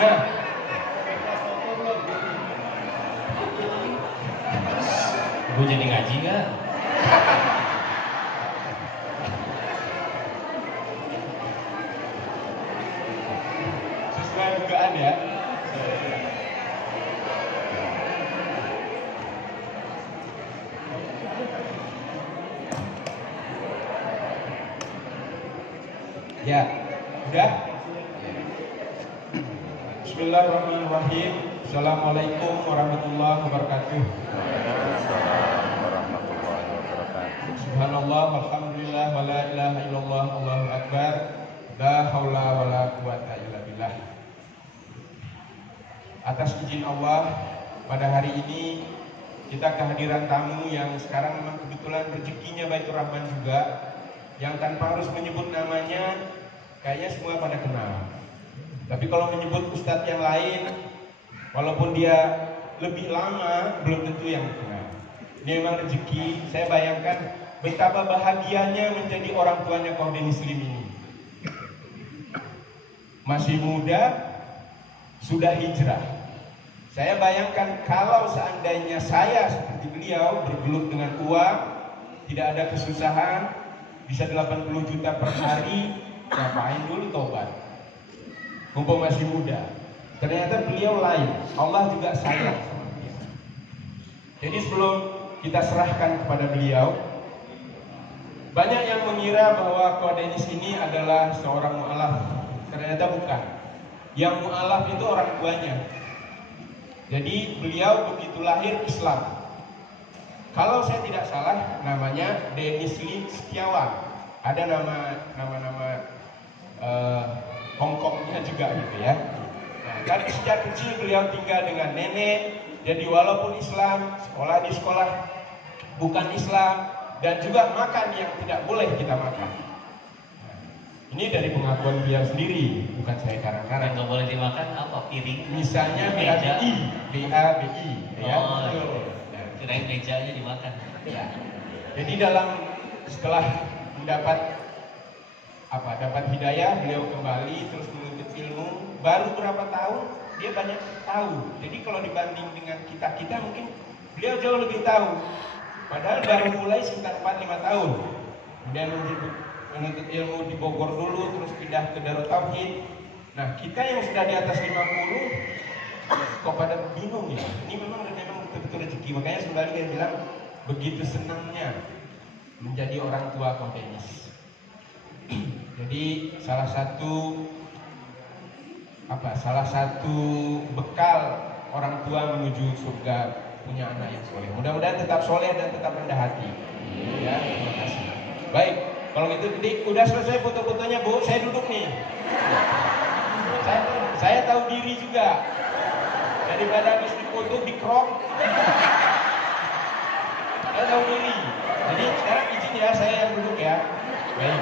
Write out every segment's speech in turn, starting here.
Nah, Ibu jadi ngaji nggak? sesuai dugaan ya. Ya, udah. Bismillahirrahmanirrahim. Assalamualaikum warahmatullahi wabarakatuh. Subhanallah, walhamdulillah, wa la ilaha illallah, Allahu akbar. La haula wa la quwata illa billah. Atas izin Allah, pada hari ini kita kehadiran tamu yang sekarang memang kebetulan rezekinya Baitur Rahman juga, yang tanpa harus menyebut namanya, kayaknya semua pada kenal. Tapi kalau menyebut ustadz yang lain, walaupun dia lebih lama, belum tentu yang kenal. Ini memang rezeki. Saya bayangkan betapa bahagianya menjadi orang tuanya Qawdi Muslim ini. Masih muda, sudah hijrah. Saya bayangkan kalau seandainya saya seperti beliau bergelut dengan uang, tidak ada kesusahan, bisa 80 juta per hari, ngapain dulu tobat? Mumpung masih muda. Ternyata beliau lain. Allah juga sayang sama dia. Jadi sebelum kita serahkan kepada beliau, banyak yang mengira bahwa Qawdenis ini adalah seorang mu'alaf. Ternyata bukan. Yang mu'alaf itu orang tuanya. Jadi beliau begitu lahir Islam. Kalau saya tidak salah, namanya Denis Lee Setiawan. Ada nama Hongkongnya juga gitu ya. Nah, dari sejak kecil beliau tinggal dengan nenek. Jadi walaupun Islam, sekolah di sekolah bukan Islam, dan juga makan yang tidak boleh kita makan. Nah, ini dari pengakuan beliau sendiri, bukan saya karang-karang. Yang nggak boleh dimakan apa? Piring? Misalnya meja. BABI, ya. Oh, kirain mejanya dimakan. Ya. Jadi setelah mendapat dapat hidayah, beliau kembali terus menuntut ilmu. Baru berapa tahun dia banyak tahu. Jadi kalau dibanding dengan kita mungkin beliau jauh lebih tahu. Padahal baru mulai sekitar 4-5 tahun. Kemudian menuntut ilmu di Bogor dulu, terus pindah ke Darut Tauhid. Nah, kita yang sudah di atas 50 kok pada bingung ya. Ini memang betul-betul rezeki. Makanya sembari dia bilang begitu senangnya menjadi orang tua Qawdenis. Jadi salah satu bekal orang tua menuju surga punya anak yang soleh. Mudah-mudahan tetap soleh dan tetap rendah hati. Ya, terima kasih. Baik, kalau gitu udah selesai foto-fotonya Bu, saya duduk nih. Saya tahu diri juga. Daripada habis difoto di crop. Saya tahu diri. Jadi sekarang izin ya, saya yang duduk ya. Baik.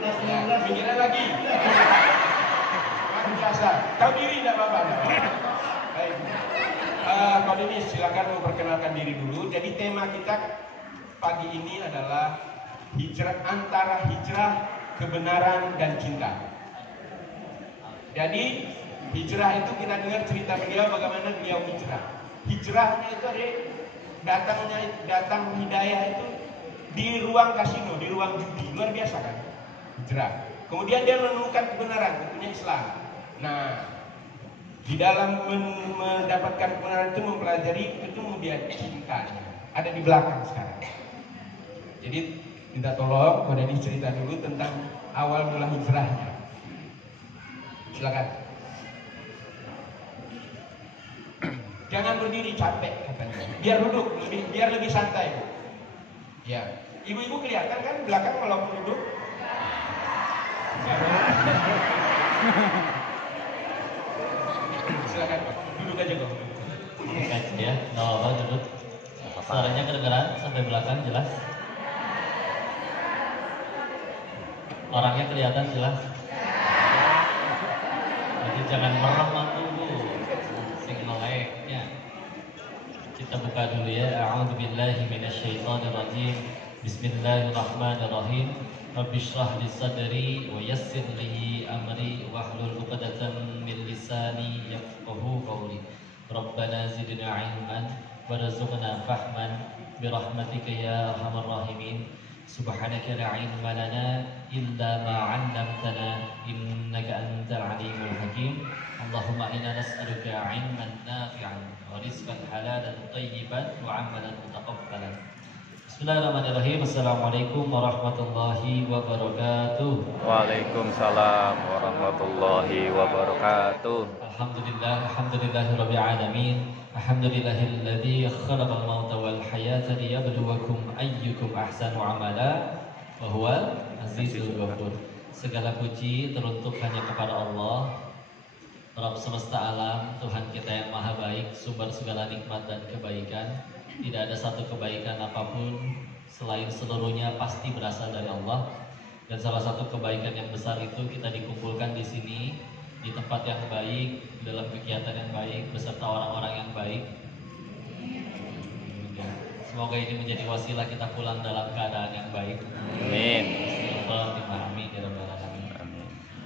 Ya, pikiran lagi. Makan biasa. Tahu diri tidak apa-apa. Baik. Kalau ini silakan memperkenalkan diri dulu. Jadi tema kita pagi ini adalah antara hijrah, kebenaran dan cinta. Jadi hijrah itu kita dengar cerita beliau bagaimana beliau hijrah. Hijrahnya itu datang hidayah itu di ruang kasino, di ruang judi, luar biasa kan? Hijrah. Kemudian dia menemukan kebenaran, tentunya Islam. Nah, di dalam mendapatkan kebenaran itu mempelajari itu kemudian cintanya ada di belakang sekarang. Jadi minta tolong Qawdenis cerita dulu tentang awal mula hijrahnya. Silakan. Jangan berdiri capek katanya. Biar duduk, biar lebih santai. Ya. Ibu-ibu kelihatan kan belakang kalau duduk? Silakan, duduk aja kok. Ya, nggak apa-apa duduk. Suaranya kedengeran sampai belakang jelas. Orangnya kelihatan jelas. Jadi jangan merem aku Bu. Sing meleknya. Kita buka dulu ya. A'udzubillahi minasyaitonirrajim. Bismillahirrahmanirrahim. Rabbi shrah li sadri wa yassir li warzuqna fahman birahmatika ya arhamar rahimin. Subhanaka la ilma lana illa ma 'allamtana innaka antal alimul hakim. Allahumma inna nas'aluka 'ilman nafi'an wa rizqan halalan thayyiban wa 'amalan mutaqabbalan. Bismillahirrahmanirrahim. Assalamualaikum warahmatullahi wabarakatuh. Waalaikumsalam warahmatullahi wabarakatuh. Alhamdulillahirabbil alamin. Alhamdulillahilladzi khalaqal mauta wal hayata liyabluwakum ayyukum ahsanu amala wa huwal azizul ghafur. Segala puji teruntuk hanya kepada Allah, Rabb semesta alam, Tuhan kita yang maha baik, sumber segala nikmat dan kebaikan. Tidak ada satu kebaikan apapun selain seluruhnya pasti berasal dari Allah. Dan salah satu kebaikan yang besar itu kita dikumpulkan di sini, di tempat yang baik, dalam kegiatan yang baik, beserta orang-orang yang baik. Semoga ini menjadi wasilah kita pulang dalam keadaan yang baik. Amin. Amin.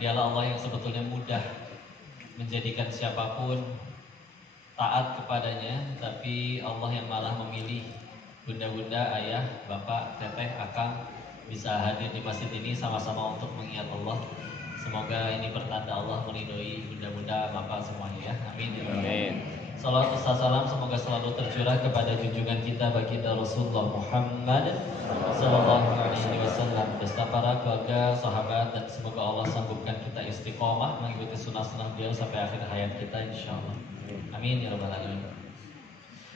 Dialah Allah yang sebetulnya mudah menjadikan siapapun taat kepadanya, tapi Allah yang malah memilih bunda-bunda, ayah, bapak, teteh, akang bisa hadir di masjid ini sama-sama untuk mengingat Allah. Semoga ini pertanda Allah meridhoi bunda-bunda bapak semuanya ya. Amin. Amin. Salawat serta salam semoga selalu tercurah kepada junjungan kita baginda Rasulullah Muhammad sallallahu alaihi wasallam beserta para keluarga, sahabat, dan semoga Allah sanggupkan kita istiqomah mengikuti sunnah-sunnah beliau sampai akhir hayat kita insyaallah. Amin ya rabbal alamin.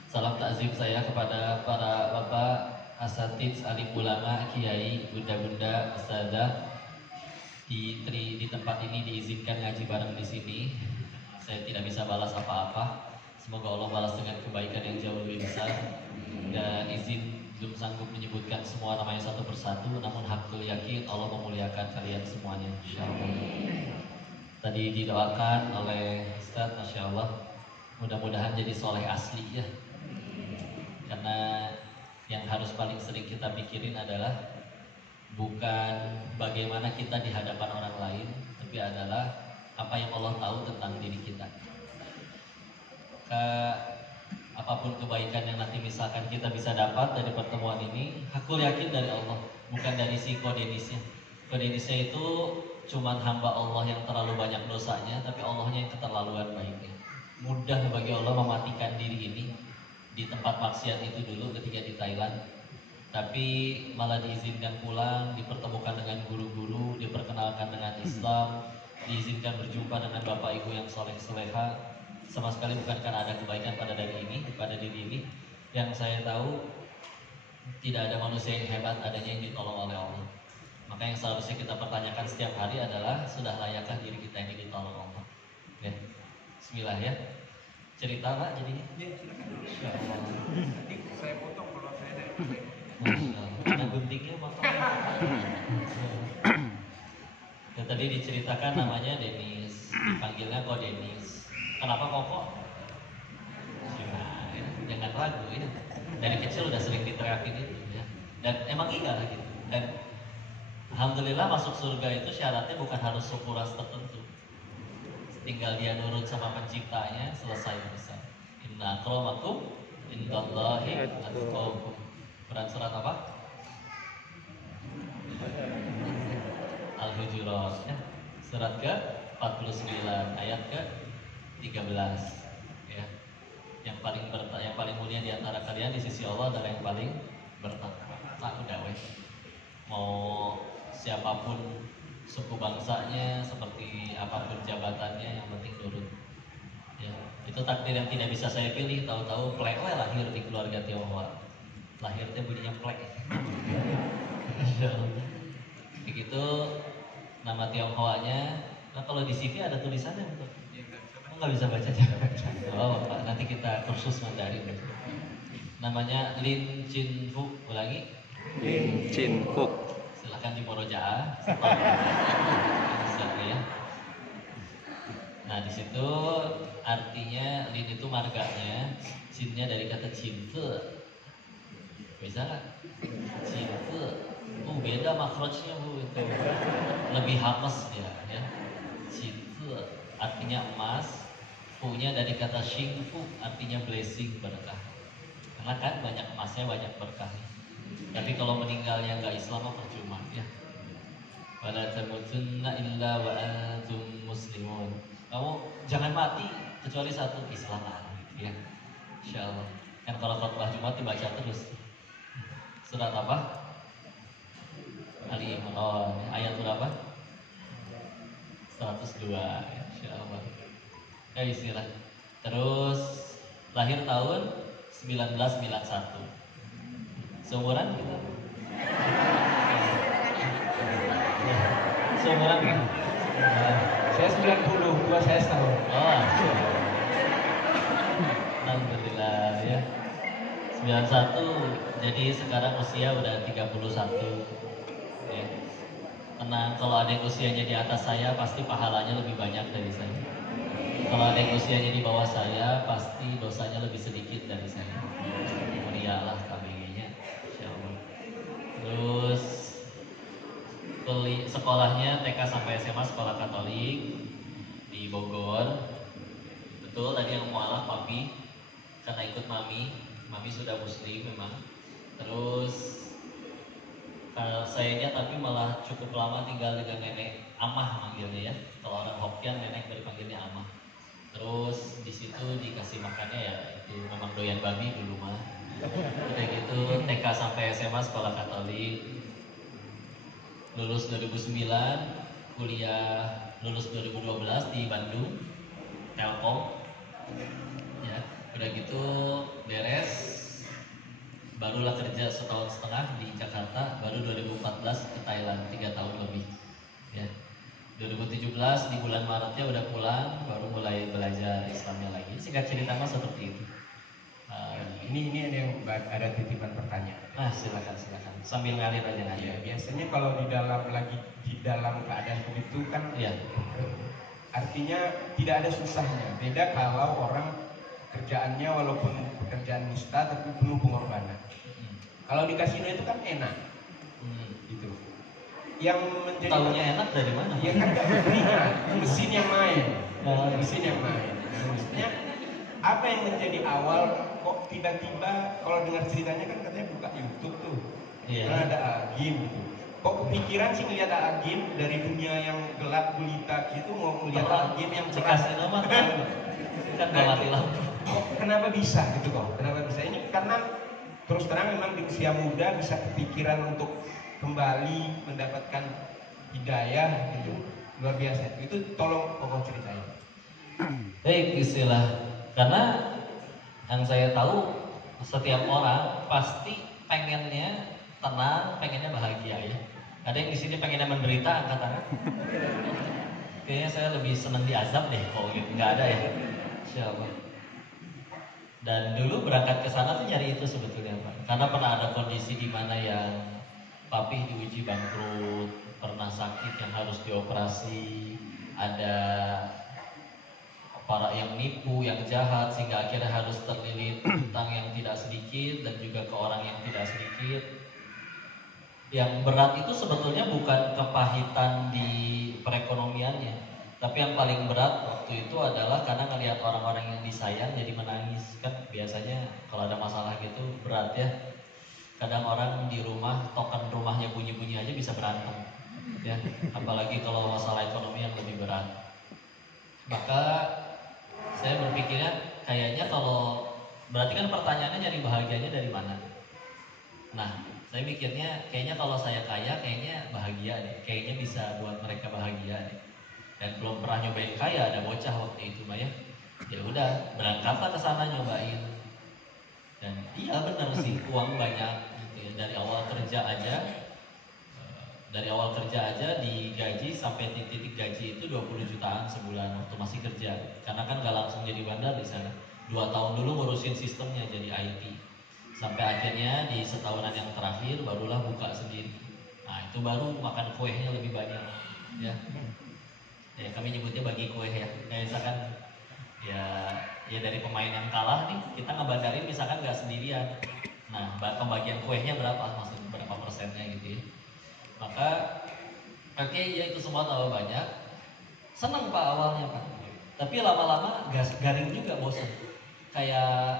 Salam takzim saya kepada para bapak, asatidz, alim ulama, kiai, bunda-bunda, ustazah. Di tempat ini diizinkan ngaji bareng di sini. Saya tidak bisa balas apa-apa. Semoga Allah balas dengan kebaikan yang jauh lebih besar. Dan izin belum sanggup menyebutkan semua namanya satu persatu, namun hakul yakin Allah memuliakan kalian semuanya insyaallah. Tadi didoakan oleh Ustaz, Masya Allah, mudah-mudahan jadi soleh asli ya. Karena yang harus paling sering kita pikirin adalah bukan bagaimana kita di hadapan orang lain, tapi adalah apa yang Allah tahu tentang diri kita. Apapun kebaikan yang nanti misalkan kita bisa dapat dari pertemuan ini, aku yakin dari Allah, bukan dari si Kodenisnya. Kodenisnya itu cuman hamba Allah yang terlalu banyak dosanya, tapi Allahnya yang keterlaluan baiknya. Mudah bagi Allah mematikan diri ini di tempat maksiat itu dulu ketika di Thailand, tapi malah diizinkan pulang, dipertemukan dengan guru-guru, diperkenalkan dengan Islam, diizinkan berjumpa dengan bapak ibu yang soleh-soleha. Sama sekali bukan karena ada kebaikan pada diri ini. Yang saya tahu tidak ada manusia yang hebat, adanya yang ditolong oleh Allah. Maka yang seharusnya kita pertanyakan setiap hari adalah, sudah layakkah diri kita ini ditolong Allah? Ya. Bismillah ya. Cerita Pak jadinya? Ya, silakan. Nanti saya potong kalau saya dari Ada guntingnya potong. Dan tadi diceritakan namanya Denis, dipanggilnya kok Denis. Kenapa Koko? Nah, ya, jangan ragu ya. Dari kecil udah sering diteriakin itu ya. Dan emang iya gitu. Dan alhamdulillah masuk surga itu syaratnya bukan harus suku ras tertentu. Tinggal dia nurut sama penciptanya, selesai urusan. Inna akramakum indallahi atqakum. Quran surat apa? Al-Hujurat ya. Surat ke 49 ayat ke 13 ya. Yang paling mulia di antara kalian di sisi Allah adalah yang paling bertakwa. Tak udah weh. Mau siapapun suku bangsanya, seperti apapun jabatannya, yang penting nurut. Ya, itu takdir yang tidak bisa saya pilih. Tahu-tahu plek lahir di keluarga Tionghoa. Lahirnya bunyinya plek. Begitu nama Tionghoanya. Nah, kalau di CV ada tulisannya betul. Nggak bisa baca ya? Oh Pak, nanti kita kursus Mandarin. Namanya Lin Chin Fuk. Ulangi. Lin Chin Fuk. Silahkan di Morojaah. Ya. Nah di situ artinya Lin itu marganya, Chinnya dari kata Cinte. Bisa nggak? Cinte. Beda makrojnya Bu itu. Lebih hamas dia ya. Cinte artinya emas. Fu-nya dari kata shingfu artinya blessing, berkah. enak kan, banyak emasnya, banyak berkahnya. Tapi kalau meninggalnya nggak Islam mah percuma ya. Wala tamutunna illa wa antum muslimun. Kamu jangan mati kecuali satu, Islam ya. Insyaallah. Kan kalau khutbah Jumat dibaca terus. Surat apa? Ali Imran. Ayat berapa? 102. Insyaallah. Ya istilah. Terus lahir tahun 1991. Seumuran kita. Seumuran kan? Saya 90, tua saya setahun. Oh, alhamdulillah ya. 91, jadi sekarang usia udah 31 ya. Tenang, kalau ada yang usianya di atas saya pasti pahalanya lebih banyak dari saya. Kalau ada yang usianya di bawah saya pasti dosanya lebih sedikit dari saya. Mulialah KBG-nya, insyaallah. Terus sekolahnya TK sampai SMA sekolah Katolik di Bogor. Betul tadi yang mualaf papi karena ikut mami sudah muslim memang. Terus sayanya tapi malah cukup lama tinggal dengan nenek, amah manggilnya ya. Kalau orang Hokkian nenek dipanggilnya amah. Terus di situ dikasih makannya ya itu memang doyan babi dulu mah. Udah gitu TK sampai SMA sekolah Katolik. Lulus 2009, kuliah lulus 2012 di Bandung, Telkom. Ya, udah gitu beres, barulah kerja setahun setengah di Jakarta, baru 2014 ke Thailand 3 tahun lebih. Ya, 2017 di bulan Maretnya udah pulang, baru mulai belajar Islamnya lagi. Singkat cerita mah seperti itu. Ini ada titipan pertanyaan. Silakan sambil ngalir aja nanya. Ya, biasanya kalau di dalam keadaan begitu kan, ya. Artinya tidak ada susahnya. Beda kalau orang kerjaannya walaupun pekerjaan nista tapi penuh pengorbanan. Kalau di kasino itu kan enak, gitu. Yang menjadi Tahunya enak dari mana? Ya kan gak beringat, mesin yang main, mesin yang main. Maksudnya apa yang menjadi awal kok tiba-tiba kalau dengar ceritanya kan katanya buka YouTube tuh, karena ada agim gitu. Kok kepikiran sih ngeliat agim dari dunia yang gelap gulita gitu mau ngeliat agim yang cerah? Nama kan gelap hilang. Kenapa bisa gitu kok? Kenapa bisa? Ini karena terus terang memang di usia muda bisa kepikiran untuk kembali mendapatkan hidayah gitu, luar biasa. Itu tolong Koko ceritain. Baik, istilah. Karena yang saya tahu setiap orang pasti pengennya tenang, pengennya bahagia ya. Ada yang di sini pengennya menderita, angkat tangan. Kayaknya saya lebih senang diazab deh kalau gitu. Nggak ada ya. Siapa? Dan dulu berangkat ke sana tuh nyari itu sebetulnya Pak. Karena pernah ada kondisi di mana yang papih diuji bangkrut, pernah sakit yang harus dioperasi, ada para yang nipu, yang jahat sehingga akhirnya harus terlilit hutang yang tidak sedikit dan juga ke orang yang tidak sedikit. Yang berat itu sebetulnya bukan kepahitan di perekonomiannya, tapi yang paling berat waktu itu adalah karena ngelihat orang-orang yang disayang jadi menangis. Kan biasanya kalau ada masalah gitu berat ya. Kadang orang di rumah token rumahnya bunyi-bunyi aja bisa berantem ya, apalagi kalau masalah ekonomi yang lebih berat. Maka saya berpikirnya kayaknya kalau berarti kan pertanyaannya nyari bahagianya dari mana? Nah, saya mikirnya kayaknya kalau saya kaya kayaknya bahagia deh, kayaknya bisa buat mereka bahagia deh. Dan belum pernah nyobain kaya, ada bocah waktu itu mah ya. Ya udah, berangkatlah ke sana nyobain. Dan iya benar sih, uang banyak gitu ya. Dari awal kerja aja digaji sampai titik gaji itu 20 jutaan sebulan waktu masih kerja. Karena kan gak langsung jadi bandar di sana. 2 tahun dulu ngurusin sistemnya jadi IT. Sampai akhirnya di setahunan yang terakhir barulah buka sendiri. Nah, itu baru makan kuehnya lebih banyak ya. Ya kami nyebutnya bagi kue ya. Kayak misalkan ya dari pemain yang kalah nih kita ngebandarin misalkan gak sendirian. Nah, pembagian kuehnya berapa? Maksudnya berapa persennya gitu ya. Maka ya itu semua tambah banyak. Senang Pak awalnya Pak. Tapi lama-lama garing juga bosan. Kayak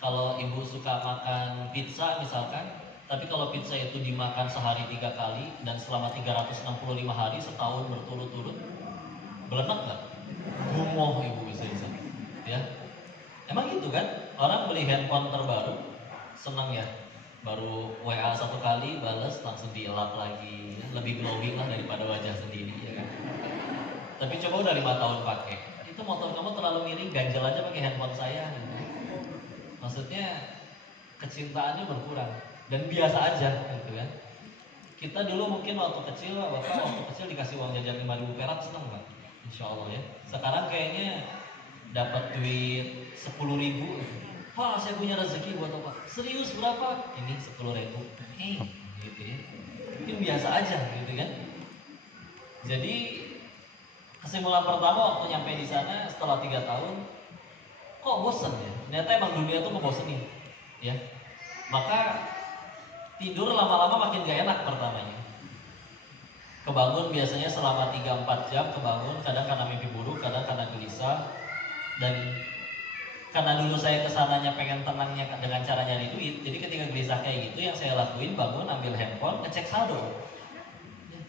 Kalau ibu suka makan pizza misalkan, tapi kalau pizza itu dimakan sehari 3 kali dan selama 365 hari setahun berturut-turut, belenak nggak? Gumoh ibu bisa ya. Emang gitu kan? Orang beli handphone terbaru, senang ya. Baru WA 1 kali, bales langsung dielap lagi, lebih glowing lah daripada wajah sendiri ya kan. Tapi coba udah 5 tahun pakai, itu motor kamu terlalu miring, ganjel aja pakai handphone saya. Gitu. Maksudnya kecintaannya berkurang dan biasa aja gitu kan. Kita dulu mungkin waktu kecil, bapak waktu kecil dikasih uang jajan 5.000 perak seneng nggak? Insya Allah ya. Sekarang kayaknya dapat duit 10.000, Pak saya punya rezeki buat apa? Serius berapa? Ini 10.000. Gitu ya. Mungkin biasa aja gitu kan. Jadi kesimpulan pertama waktu nyampe di sana setelah 3 tahun, kok bosen ya? Ternyata emang dunia tuh ngebosenin, ya. Maka tidur lama-lama makin gak enak pertamanya. Kebangun biasanya selama 3-4 jam kebangun, kadang karena mimpi buruk, kadang karena gelisah. Dan karena dulu saya kesananya pengen tenangnya dengan cara nyari duit, jadi ketika gelisah kayak gitu yang saya lakuin bangun ambil handphone ngecek saldo. Ya,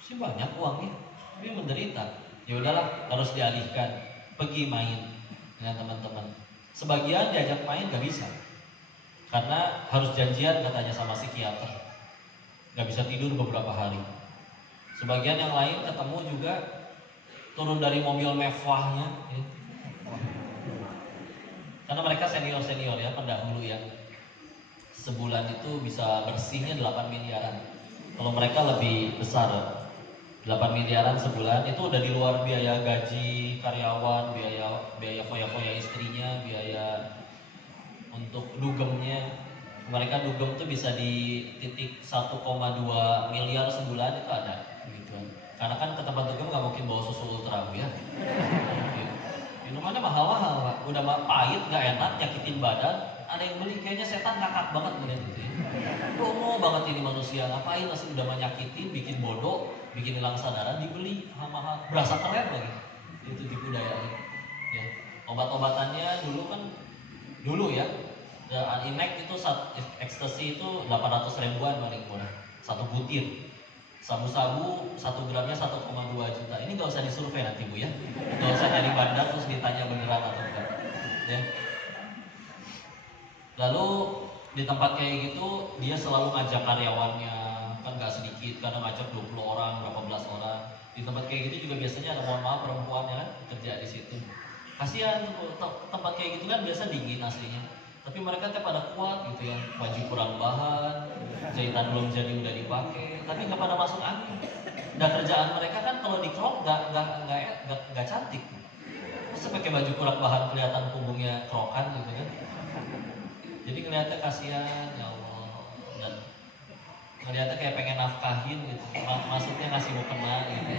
sih banyak uangnya, tapi menderita. Ya udahlah, harus dialihkan, pergi main dengan teman-teman. Sebagian diajak main gak bisa, karena harus janjian katanya sama psikiater, gak bisa tidur beberapa hari. Sebagian yang lain ketemu juga turun dari mobil mewahnya ya. Karena mereka senior-senior ya, pendahulu ya. Sebulan itu bisa bersihnya 8 miliaran. Kalau mereka lebih besar, 8 miliaran sebulan itu udah di luar biaya gaji karyawan, biaya foya-foya istrinya, biaya untuk dugemnya. Mereka dugem tuh bisa di titik 1,2 miliar sebulan itu ada gitu. Karena kan ke tempat dugem nggak mungkin bawa susu ultra ya. Minumannya mahal-mahal Pak, udah pahit, gak enak, nyakitin badan. Ada yang beli, kayaknya setan ngakak banget ngeliat itu ya. Promo banget ini manusia, ngapain masih udah menyakitin, bikin bodoh, bikin hilang sadaran, dibeli mahal-mahal, berasa keren lagi. Itu tipu daya ya. Obat-obatannya dulu ya, Animax itu ekstasi itu 800 ribuan paling murah, 1 butir. Sabu-sabu 1 gramnya 1,2 juta. Ini gak usah disurvei nanti Bu ya. Gak usah dari bandar terus ditanya beneran atau enggak ya. Lalu di tempat kayak gitu dia selalu ngajak karyawannya, kan gak sedikit, kadang ngajak 20 orang, berapa belas orang. Di tempat kayak gitu juga biasanya ada, mohon maaf, perempuan ya kan kerja di situ. Kasihan tempat kayak gitu kan biasa dingin aslinya. Tapi mereka tuh pada kuat gitu ya, baju kurang bahan, jahitan belum jadi udah dipakai, tapi nggak pada masuk angin. Dan kerjaan mereka kan kalau di crop nggak cantik. Masa pakai baju kurang bahan kelihatan punggungnya krokan gitu kan? Jadi ngeliatnya kasihan ya Allah, dan ngeliatnya kayak pengen nafkahin gitu, maksudnya ngasih mukena gitu.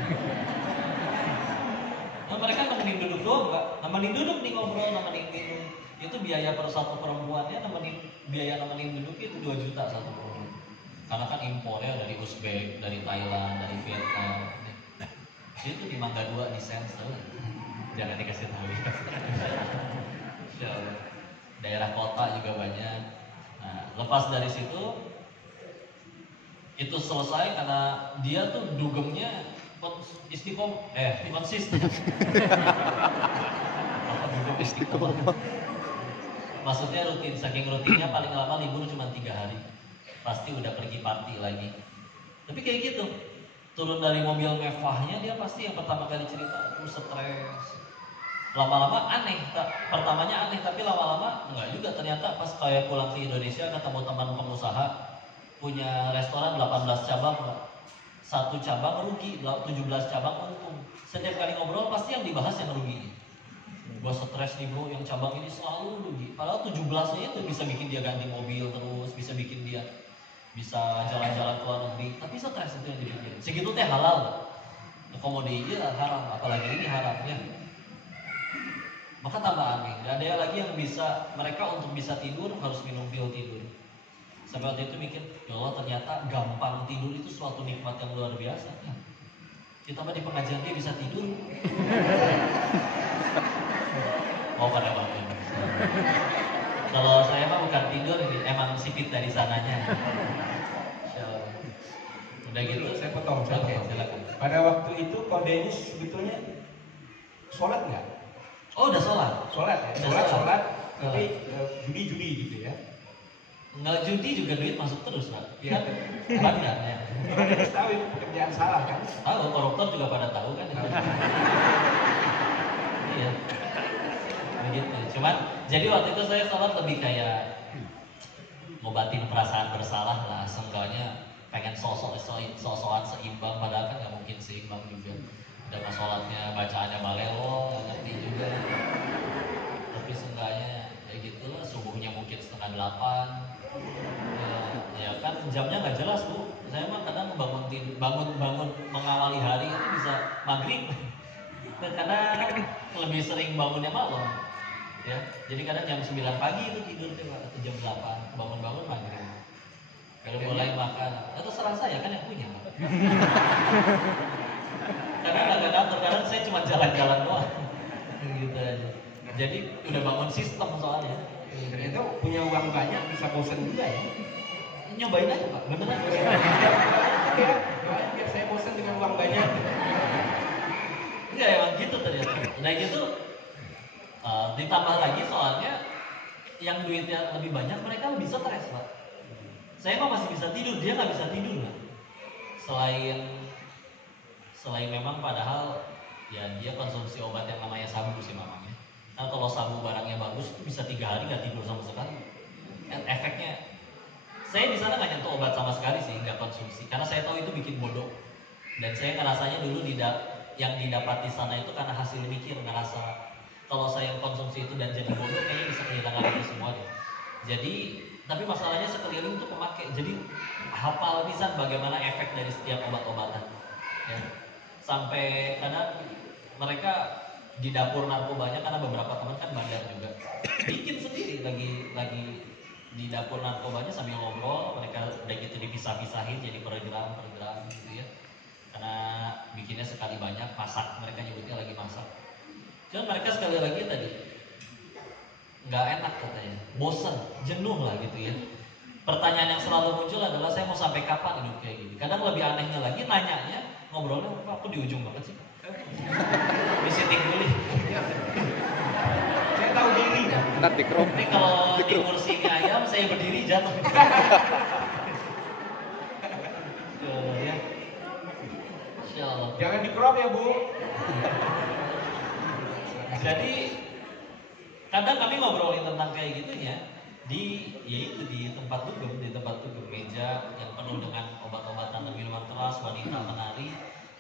Nah mereka nemenin duduk doang Pak, nemenin duduk nih ngobrol, nemenin minum. Itu biaya per satu perempuannya biaya nemenin duduk itu 2 juta satu perempuan. Karena kan impornya dari Uzbek, dari Thailand, dari Vietnam. Itu di Mangga 2 di Sensor. Jangan dikasih tahu ya. Daerah kota juga banyak. Nah, lepas dari situ itu selesai karena dia tuh dugemnya konsisten. Istiqomah. Maksudnya rutin, saking rutinnya paling lama libur cuma 3 hari. Pasti udah pergi party lagi. Tapi kayak gitu, turun dari mobil mewahnya dia pasti yang pertama kali cerita tuh stres. Lama-lama aneh, pertamanya aneh tapi lama-lama enggak juga. Ternyata pas kayak pulang ke Indonesia ketemu teman pengusaha punya restoran 18 cabang, satu cabang rugi, 17 cabang untung. Setiap kali ngobrol pasti yang dibahas yang rugi. Gua stres nih bro, yang cabang ini selalu rugi. Padahal 17-nya itu bisa bikin dia ganti mobil terus, bisa bikin dia bisa jalan-jalan ke luar negeri. Tapi stres itu yang dibikin. Segitu teh halal. Komodi iya haram, apalagi ini haram ya. Maka tambah aneh. Dan ada lagi yang bisa, mereka untuk bisa tidur harus minum pil tidur. Sampai waktu itu mikir, ya Allah ternyata gampang tidur itu suatu nikmat yang luar biasa. Kita mah di pengajian dia bisa tidur. Mau pada bangun. Kalau saya mah bukan tidur ini, emang sipit dari sananya. Udah gitu, saya potong. Oke, silakan. Pada waktu itu Ko Denis sebetulnya sholat nggak? Oh, udah sholat? Sholat ya, Udah sholat, tapi judi gitu ya. Nggak judi juga duit masuk terus, Pak. Iya. Bandar ya. Ko Denis tahu itu pekerjaan salah kan? Tahu, koruptor juga pada tahu kan itu. Iya. Begitu. Cuman jadi waktu itu saya sholat lebih kayak ngobatin perasaan bersalah lah, seenggaknya pengen sosokan seimbang, padahal kan nggak mungkin seimbang juga. Udah pas sholatnya bacaannya balelo, nggak ngerti juga. Tapi seenggaknya ya gitulah, subuhnya mungkin 7:30. Ya kan jamnya nggak jelas Bu. Saya mah kadang bangun mengawali hari itu bisa maghrib. Dan kadang lebih sering bangunnya malam. Ya, jadi kadang jam 9 pagi itu tidur tuh atau jam 8 bangun maghrib. Kalau mulai makan, itu serah saya kan yang punya. Karena kadang saya cuma jalan-jalan doang. Gitu aja. Jadi udah bangun sistem soalnya. Ternyata punya uang banyak bisa bosan juga ya. Nyobain aja Pak, beneran. Ya, biar saya bosan dengan uang banyak. Enggak emang gitu ternyata. Nah gitu ditambah lagi soalnya yang duitnya lebih banyak mereka lebih stres Pak. Saya mah masih bisa tidur, dia nggak bisa tidur lah. Selain memang padahal ya dia konsumsi obat yang namanya sabu sih mamanya. Nah kalau sabu barangnya bagus itu bisa 3 hari nggak tidur sama sekali. Efeknya saya di sana nggak nyentuh obat sama sekali sih, nggak konsumsi karena saya tahu itu bikin bodoh. Dan saya ngerasanya dulu yang didapat di sana itu karena hasil mikir, ngerasa kalau saya konsumsi itu dan jadi bodoh kayaknya bisa kehilangan itu semua deh. Jadi tapi masalahnya sekeliling itu pemakai, jadi hafal pisan bagaimana efek dari setiap obat-obatan. Ya. Sampai kadang mereka di dapur narkobanya karena beberapa teman kan bandar juga, bikin sendiri lagi di dapur narkobanya sambil ngobrol, mereka udah gitu dipisah-pisahin jadi per gram gitu ya. Karena bikinnya sekali banyak, masak, mereka nyebutnya lagi masak. Cuman mereka sekali lagi tadi nggak enak katanya, bosan, jenuh lah gitu ya. Pertanyaan yang selalu muncul adalah saya mau sampai kapan hidup kayak gini. Kadang lebih anehnya lagi nanyanya, ngobrolnya apa? Aku di ujung banget sih. Di sitting guling. Saya tahu diri. Ntar di crop. Tapi kalau di kursi ini ayam, saya berdiri jatuh. Ya. Insya Allah. Jangan di crop ya Bu. Jadi kadang kami ngobrolin tentang kayak gitunya di tempat dugem, meja yang penuh dengan obat-obatan dan minuman keras, wanita menari.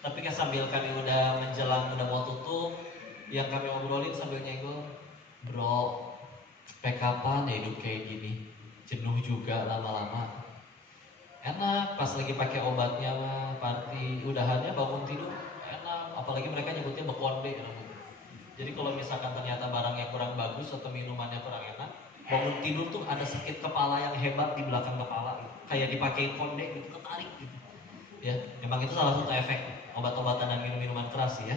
Tapi kan sambil kami udah mau tutup, yang kami obrolin sambil nyenggol, bro, kapan ya hidup kayak gini? Jenuh juga lama-lama. Enak, pas lagi pakai obatnya mah, party, udahannya bangun tidur, enak. Apalagi mereka nyebutnya bekonde. Jadi kalau misalkan ternyata barangnya kurang bagus atau minumannya kurang enak, bangun tidur tuh ada sakit kepala yang hebat di belakang kepala, gitu. Kayak dipakai konde gitu, ketarik gitu. Ya, memang itu salah satu efek obat-obatan dan minum-minuman keras ya.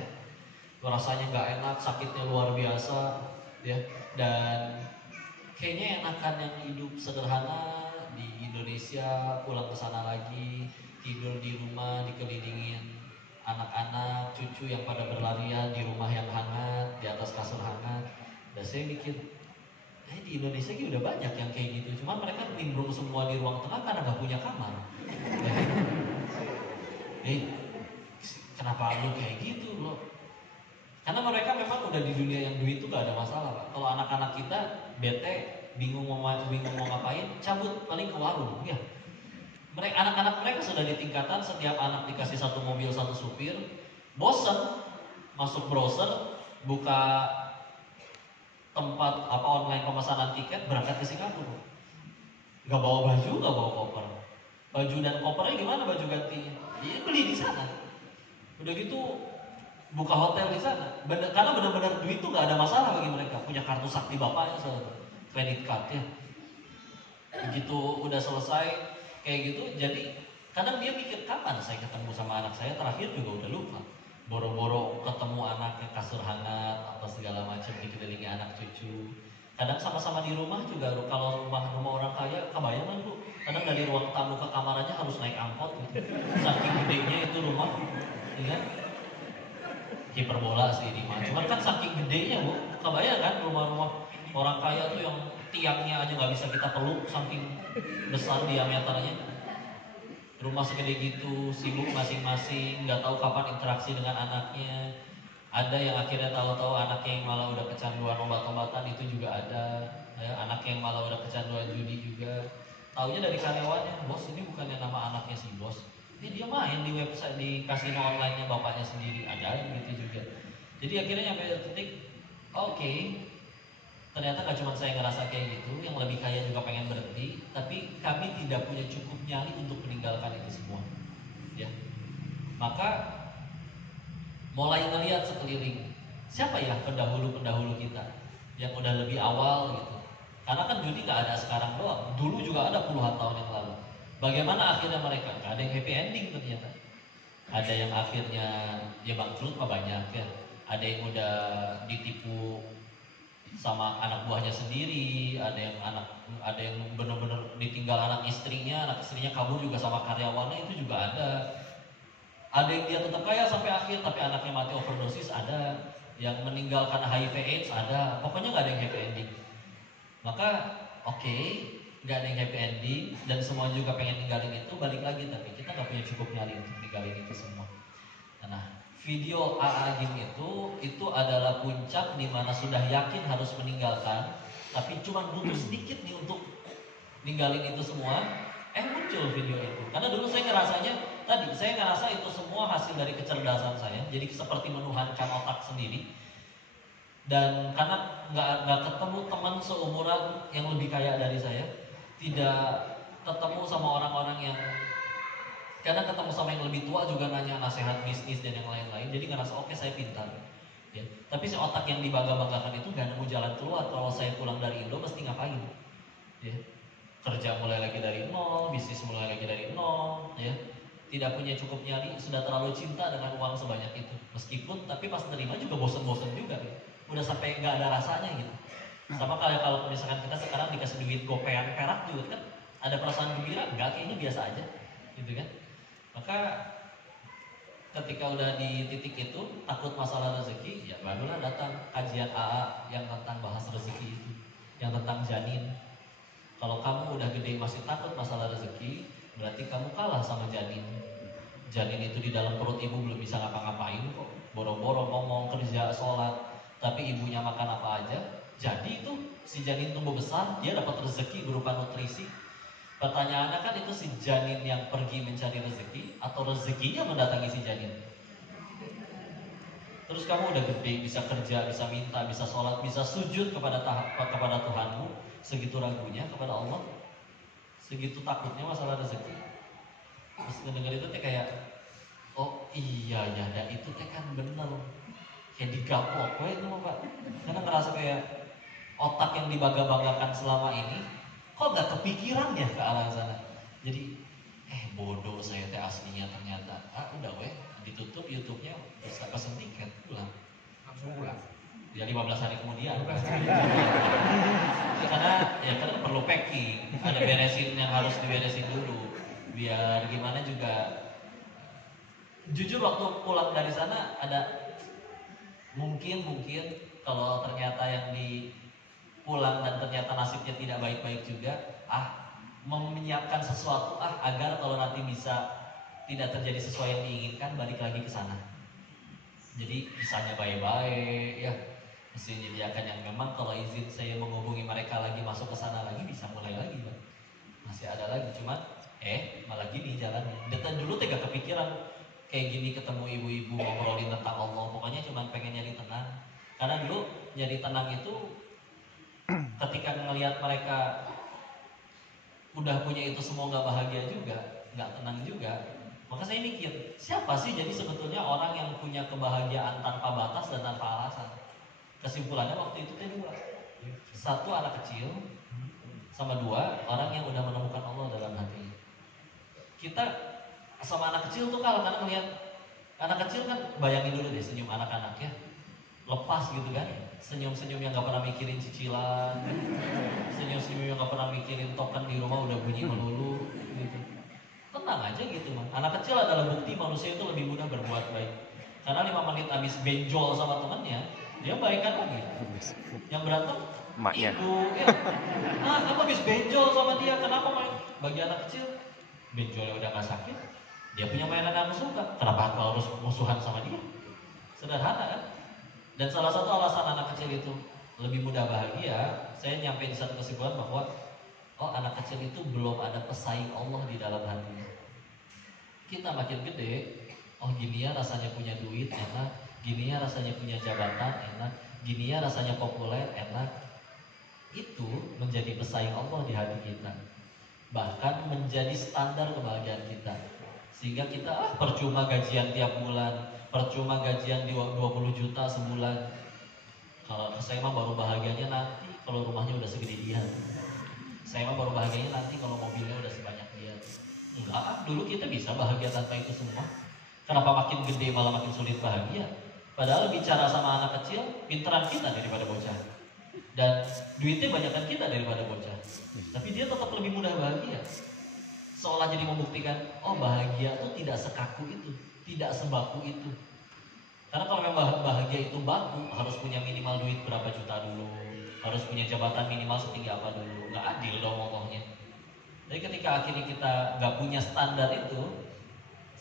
Rasanya nggak enak, sakitnya luar biasa, ya. Dan kayaknya enakan yang hidup sederhana di Indonesia, pulang ke sana lagi, tidur di rumah dikelilingin anak-anak, cucu yang pada berlarian di rumah yang hangat, di atas kasur hangat. Dan saya mikir, di Indonesia ini udah banyak yang kayak gitu. Cuma mereka nimbrung semua di ruang tengah karena nggak punya kamar. Kenapa lu kayak gitu bro? Karena mereka memang udah di dunia yang duit itu gak ada masalah Pak. Kalau anak-anak kita bete, bingung mau ngapain, cabut paling ke warung ya. Anak-anak mereka sudah di tingkatan setiap anak dikasih satu mobil, satu supir, bosen, masuk browser, buka tempat online pemesanan tiket, berangkat ke Singapura. Gak bawa baju, gak bawa koper. Baju dan kopernya gimana baju gantinya? Iya beli di sana. Udah gitu buka hotel di sana. Karena benar-benar duit tuh gak ada masalah bagi mereka. Punya kartu sakti bapaknya, kredit card ya. Begitu udah selesai kayak gitu, jadi kadang dia mikir kapan saya ketemu sama anak saya, terakhir juga udah lupa. Boro-boro ketemu anaknya kasur hangat apa segala macam dikelilingi anak cucu. Kadang sama-sama di rumah juga, kalau rumah orang kaya, kebayang kan Bu, kadang dari ruang tamu ke kamarnya harus naik angkot gitu. Saking gedenya itu rumah, ya kan? Hiperbola sih ini mah. Cuman kan saking gedenya Bu, kebayang kan rumah-rumah orang kaya tuh yang tiangnya aja nggak bisa kita peluk, saking besar diameternya. Rumah segede gitu, sibuk masing-masing, nggak tahu kapan interaksi dengan anaknya. Ada yang akhirnya tahu-tahu anaknya yang malah udah kecanduan obat-obatan, itu juga ada. Ya, anak yang malah udah kecanduan judi juga. Taunya dari karyawannya, bos ini bukannya nama anaknya si bos. Ini dia main di website, di kasino online-nya bapaknya sendiri, ada gitu juga. Jadi akhirnya nyampe titik, oke, ternyata gak cuma saya ngerasa kayak gitu, yang lebih kaya juga pengen berhenti, tapi kami tidak punya cukup nyali untuk meninggalkan itu semua. Ya, maka mulai ngelihat sekeliling, siapa ya pendahulu-pendahulu kita yang udah lebih awal gitu. Karena kan judi gak ada sekarang doang, dulu juga ada puluhan tahun yang lalu. Bagaimana akhirnya mereka? Gak ada yang happy ending ternyata. Ada yang akhirnya ya bangkrut mah banyak ya. Ada yang udah ditipu sama anak buahnya sendiri, ada yang benar-benar ditinggal anak istrinya kabur juga sama karyawannya, itu juga ada. Ada yang dia tetap kaya sampai akhir tapi anaknya mati overdosis, ada yang meninggal karena HIV AIDS, ada. Pokoknya nggak ada yang happy ending. Maka oke, nggak ada yang happy ending dan semua juga pengen ninggalin itu, balik lagi tapi kita nggak punya cukup nyali untuk ninggalin itu semua. Nah, video AA Gim itu adalah puncak di mana sudah yakin harus meninggalkan, tapi cuma butuh sedikit nih untuk ninggalin itu semua. Muncul video itu. Karena dulu saya ngerasa itu semua hasil dari kecerdasan saya. Jadi seperti menuhankan otak sendiri. Dan karena nggak ketemu teman seumuran yang lebih kaya dari saya, tidak ketemu sama orang-orang yang, karena ketemu sama yang lebih tua juga nanya nasihat bisnis dan yang lain-lain, jadi ngerasa oke, saya pintar. Ya. Tapi si otak yang dibangga-banggakan itu gak nemu jalan keluar. Kalau saya pulang dari Indo mesti ngapain? Ya. Kerja mulai lagi dari nol, bisnis mulai lagi dari nol, ya. Tidak punya cukup nyali, sudah terlalu cinta dengan uang sebanyak itu. Meskipun, tapi pas terima juga bosen-bosen juga. Ya. Udah sampai nggak ada rasanya gitu. Sama kayak kalau misalkan kita sekarang dikasih duit gopean perak juga kan, ada perasaan gembira? Enggak, kayaknya biasa aja, gitu kan. Maka ketika udah di titik itu, takut masalah rezeki, ya barulah datang kajian AA yang tentang bahas rezeki itu, yang tentang janin. Kalau kamu udah gede masih takut masalah rezeki, berarti kamu kalah sama janin. Janin itu di dalam perut ibu belum bisa ngapa-ngapain kok. Boro-boro ngomong, kerja, sholat, tapi ibunya makan apa aja. Jadi itu si janin tumbuh besar, dia dapat rezeki berupa nutrisi. Pertanyaannya kan itu si janin yang pergi mencari rezeki atau rezekinya mendatangi si janin. Terus kamu udah gede, bisa kerja, bisa minta, bisa sholat, bisa sujud kepada Tuhanmu, segitu ragunya kepada Allah, segitu takutnya masalah rezeki. Terus mendengar itu kayak, oh iya ya, dan itu kan bener, kayak digapok, itu mah Pak. Karena ngerasa kayak otak yang dibangga-banggakan selama ini, kok gak kepikiran ya ke arah sana. Jadi bodoh saya teh aslinya ternyata. Udah ditutup YouTube-nya, bisa pesen tiket pulang. Langsung pulang. Ya 15 hari kemudian. Karena perlu packing, ada beresin yang harus diberesin dulu. Biar gimana juga. Jujur waktu pulang dari sana ada mungkin kalau ternyata yang di pulang dan ternyata nasibnya tidak baik-baik juga, menyiapkan sesuatu agar kalau nanti bisa tidak terjadi sesuai yang diinginkan, balik lagi ke sana. Jadi bisanya baik-baik ya, mesti menyediakan yang memang kalau izin saya menghubungi mereka lagi masuk ke sana lagi bisa mulai lagi Pak. Masih ada lagi, cuman malah gini jalannya. Dan dulu gak kepikiran kayak gini, ketemu ibu-ibu ngobrolin tentang Allah, pokoknya cuman pengen nyari tenang. Karena dulu nyari tenang itu ketika ngelihat mereka udah punya itu semua nggak bahagia juga, nggak tenang juga, maka saya mikir siapa sih jadi sebetulnya orang yang punya kebahagiaan tanpa batas dan tanpa alasan. Kesimpulannya waktu itu dua, satu anak kecil, sama dua orang yang udah menemukan Allah dalam hati. Kita sama anak kecil tuh kalau karena melihat anak kecil kan, bayangin dulu deh senyum anak-anak ya, lepas gitu kan, senyum-senyum yang gak pernah mikirin cicilan, senyum-senyum yang gak pernah mikirin token di rumah udah bunyi melulu gitu. Tenang aja gitu mah. Anak kecil adalah bukti manusia itu lebih mudah berbuat baik. Karena 5 menit habis benjol sama temennya, dia baikan lagi. Yang berantem Maknya. ibu, ya. Nah, kamu habis benjol sama dia, kenapa main? Bagi anak kecil, benjolnya udah gak sakit, dia punya mainan yang suka, kenapa kau harus musuhan sama dia? Sederhana kan? Dan salah satu alasan anak kecil itu lebih mudah bahagia, saya nyampe di satu kesimpulan bahwa oh, anak kecil itu belum ada pesaing Allah di dalam hatinya. Kita makin gede, oh gini ya rasanya punya duit enak, gini ya rasanya punya jabatan enak, gini ya rasanya populer enak. Itu menjadi pesaing Allah di hati kita, bahkan menjadi standar kebahagiaan kita. Sehingga kita percuma gajian tiap bulan, percuma gajian 20 juta sebulan. Kalau saya mah baru bahagianya nanti kalau rumahnya udah segede dia. Saya mah baru bahagianya nanti kalau mobilnya udah sebanyak dia. Enggak, dulu kita bisa bahagia tanpa itu semua. Kenapa makin gede malah makin sulit bahagia? Padahal bicara sama anak kecil, pinteran kita daripada bocah. Dan duitnya banyakan kita daripada bocah. Tapi dia tetap lebih mudah bahagia. Seolah jadi membuktikan, oh bahagia itu tidak sekaku itu, tidak sebaku itu. Karena kalau memang bahagia itu baku, harus punya minimal duit berapa juta dulu, harus punya jabatan minimal setinggi apa dulu. Nggak adil dong ngomongnya. Jadi ketika akhirnya kita nggak punya standar itu,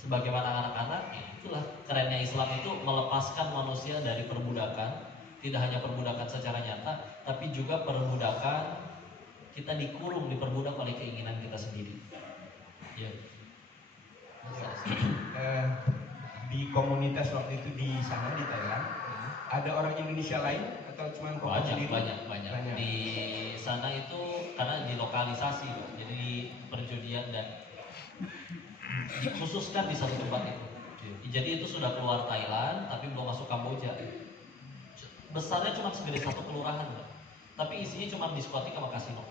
sebagaimana anak-anak, itulah kerennya Islam itu melepaskan manusia dari perbudakan. Tidak hanya perbudakan secara nyata, tapi juga perbudakan kita dikurung, diperbudak oleh keinginan kita sendiri. Ya. Di komunitas waktu itu di sana di Thailand, ada orang Indonesia lain atau cuma banyak. Di sana itu karena dilokalisasi, jadi perjudian dan dikhususkan di satu tempat itu. Jadi itu sudah keluar Thailand, tapi belum masuk Kamboja. Besarnya cuma segede satu kelurahan, tapi isinya cuma diskotik sama kasino.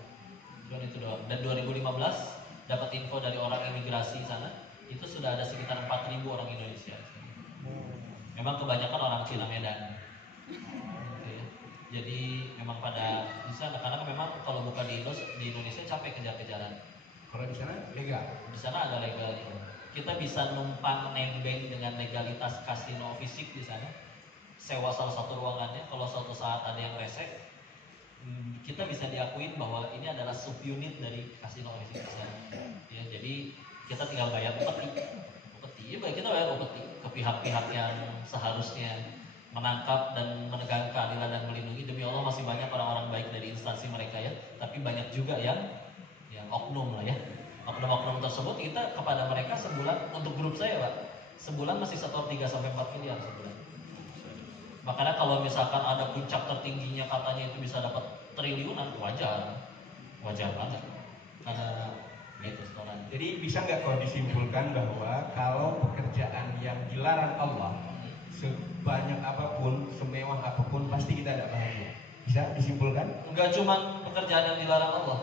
Cuma itu doang. Dan 2015 dapat info dari orang imigrasi sana, itu sudah ada sekitar 4.000 orang Indonesia. Memang kebanyakan orang Cina Medan. Jadi memang pada di sana, karena memang kalau bukan di Indonesia capek kejar-kejaran. Kalau di sana legal. Di sana ada legalnya. Kita bisa numpang nembeng dengan legalitas kasino fisik di sana. Sewa salah satu ruangannya, kalau suatu saat ada yang resek, kita bisa diakuin bahwa ini adalah subunit dari kasino fisik di sana. Ya, jadi kita tinggal bayar upeti, ya kita bayar upeti ke pihak-pihak yang seharusnya menangkap dan menegakkan keadilan dan melindungi. Demi Allah masih banyak orang-orang baik dari instansi mereka ya, tapi banyak juga yang oknum lah ya. Oknum-oknum tersebut kita kepada mereka sebulan, untuk grup saya Pak, sebulan masih setor 3-4 miliar sebulan. Makanya kalau misalkan ada puncak tertingginya katanya itu bisa dapat triliunan, wajar banget. Karena gitu setoran. Jadi bisa nggak kau disimpulkan bahwa kalau pekerjaan yang dilarang Allah, sebanyak apapun, semewah apapun, pasti kita tidak bahagia? Bisa disimpulkan? Enggak cuma pekerjaan yang dilarang Allah,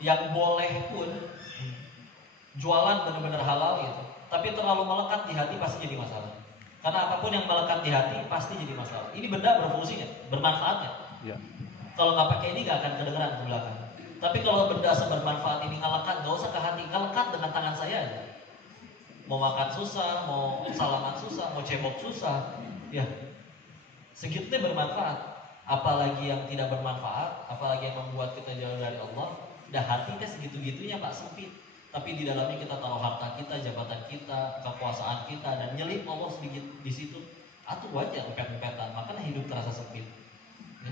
yang boleh pun jualan benar-benar halal gitu, tapi terlalu melekat di hati pasti jadi masalah. Karena apapun yang melekat di hati pasti jadi masalah. Ini benda berfungsinya, bermanfaatnya. Ya. Kalau nggak pakai ini nggak akan kedengeran ke belakang. Tapi kalau benda sebermanfaat ini ngelekat, nggak usah ke hati, ngelekat dengan tangan saya aja. Mau makan susah, mau salaman susah, mau cebok susah, ya segitunya bermanfaat. Apalagi yang tidak bermanfaat, apalagi yang membuat kita jauh dari Allah. Dah hatinya segitu-gitunya Pak, sempit. Tapi di dalamnya kita taruh harta kita, jabatan kita, kekuasaan kita, dan nyelip Allah sedikit di situ. Atau wajar empet-empetan, makanya hidup terasa sempit. Ya.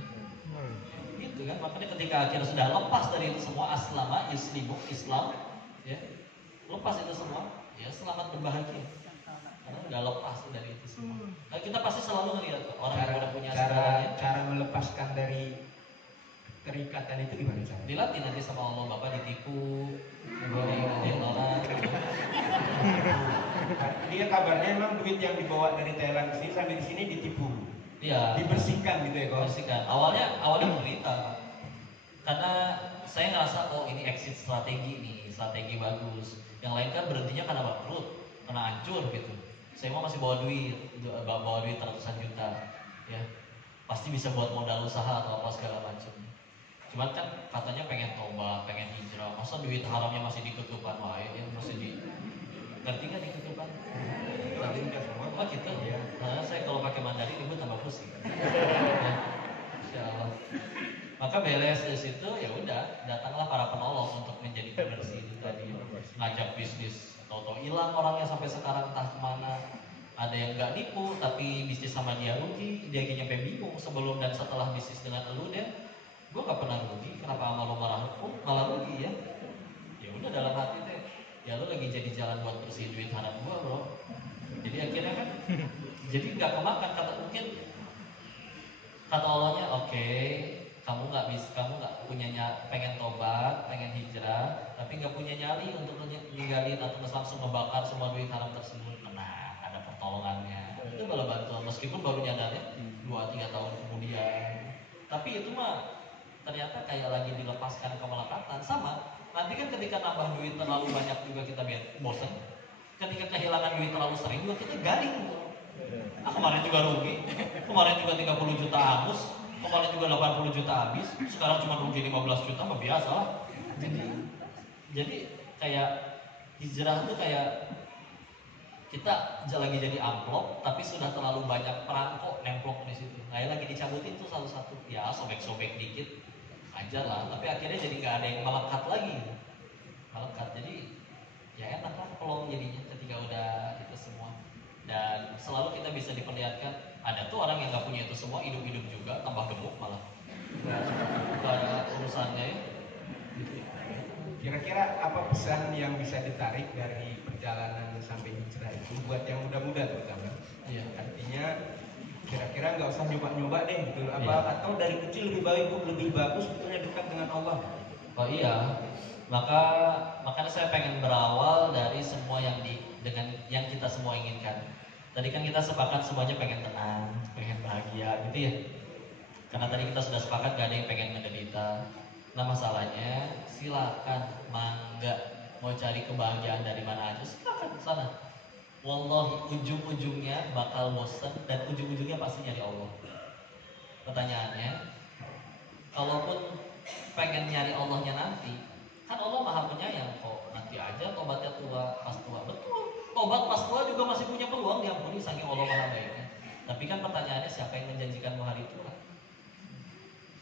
Gitu kan, makanya ketika akhirnya sudah lepas dari itu semua, aslama yuslimu, Islam, ya, lepas itu semua, ya selamat berbahagia. Karena udah lepas dari itu semua. Nah, kita pasti selalu ngelihat orang yang udah punya segalanya. Cara melepaskan dari keterikatan itu gimana cara? Dilatih nanti sama Allah, Bapak ditipu, diikutin orang. Dia kabarnya memang duit yang dibawa dari Thailand ke sini sampai di sini ditipu. Iya. Dibersihkan gitu ya kok. Dibersihkan. Awalnya berita. Karena saya ngerasa oh ini exit strategi nih, strategi bagus. Yang lain kan berhentinya karena bangkrut, karena hancur gitu. Saya mau masih bawa duit ratusan juta. Ya. bisa buat modal usaha atau apa segala macam. Cuman kan katanya pengen tobat, pengen hijrah, masa duit haramnya masih diketupan wae, ya masih di ngerti nggak diketupan? Tadi udah semua. Oh gitu ya. Nah, saya kalau pakai Mandarin ibu tambah pusing. Ya, Insya Allah. Maka beres di situ ya udah datanglah para penolong untuk menjadi pebersih itu tadi, ngajak bisnis atau hilang orangnya sampai sekarang entah kemana. Ada yang nggak nipu tapi bisnis sama dia rugi, dia nyampe bingung sebelum dan setelah bisnis dengan lu deh, gue nggak pernah rugi, kenapa sama lo malah rugi ya? Ya udah dalam hati deh, ya lo lagi jadi jalan buat bersihin duit haram gue bro. Jadi akhirnya kan, jadi nggak kemakan mungkin kata Allahnya oke, kamu nggak punya pengen tobat, pengen hijrah, tapi nggak punya nyali untuk ninggalin atau langsung ngebakar semua duit haram tersebut. Nah, ada pertolongannya. Itu bala bantuan meskipun baru nyadarnya 2-3 tahun kemudian. Tapi itu mah ternyata kayak lagi dilepaskan ke melekatan. Sama, nanti kan ketika nambah duit terlalu banyak juga kita bosan. Ketika kehilangan duit terlalu sering juga kita garing. Kemarin juga rugi, kemarin juga 30 juta habis, kemarin juga 80 juta habis, sekarang cuma rugi 15 juta, mah biasa lah. Jadi kayak hijrah tuh kayak kita lagi jadi amplop, tapi sudah terlalu banyak perangkok nemplok di situ. Nah, lagi dicabutin tuh satu-satu, ya sobek-sobek dikit aja lah. Tapi akhirnya jadi nggak ada yang melekat lagi, melekat. Jadi ya enak lah pelong jadinya ketika udah itu semua. Dan selalu kita bisa diperlihatkan ada tuh orang yang nggak punya itu semua, hidup-hidup juga tambah gemuk malah. Nggak ada urusannya ya. Kira-kira apa pesan yang bisa ditarik dari perjalanan sampai hijrah itu buat yang muda-muda terutama? Iya. Artinya kira-kira nggak usah nyoba-nyoba deh gitu. Apa Iya. atau dari kecil lebih bagus sebetulnya dekat dengan Allah. Oh iya. Makanya saya pengen berawal dari semua dengan yang kita semua inginkan. Tadi kan kita sepakat semuanya pengen tenang, pengen bahagia gitu ya. Karena tadi kita sudah sepakat gak ada yang pengen menderita. Nah masalahnya silakan mangga mau cari kebahagiaan dari mana aja silakan ke sana. Wallahi ujung-ujungnya bakal bosan dan ujung-ujungnya pasti nyari Allah. Pertanyaannya, kalaupun pengen nyari Allahnya nanti, kan Allah maha penyayang kok. Nanti aja tobatnya pas tua. Betul, tobat pas tua juga masih punya peluang diampuni saking Allah maha baiknya. Tapi kan pertanyaannya siapa yang menjanjikanmu hari tua?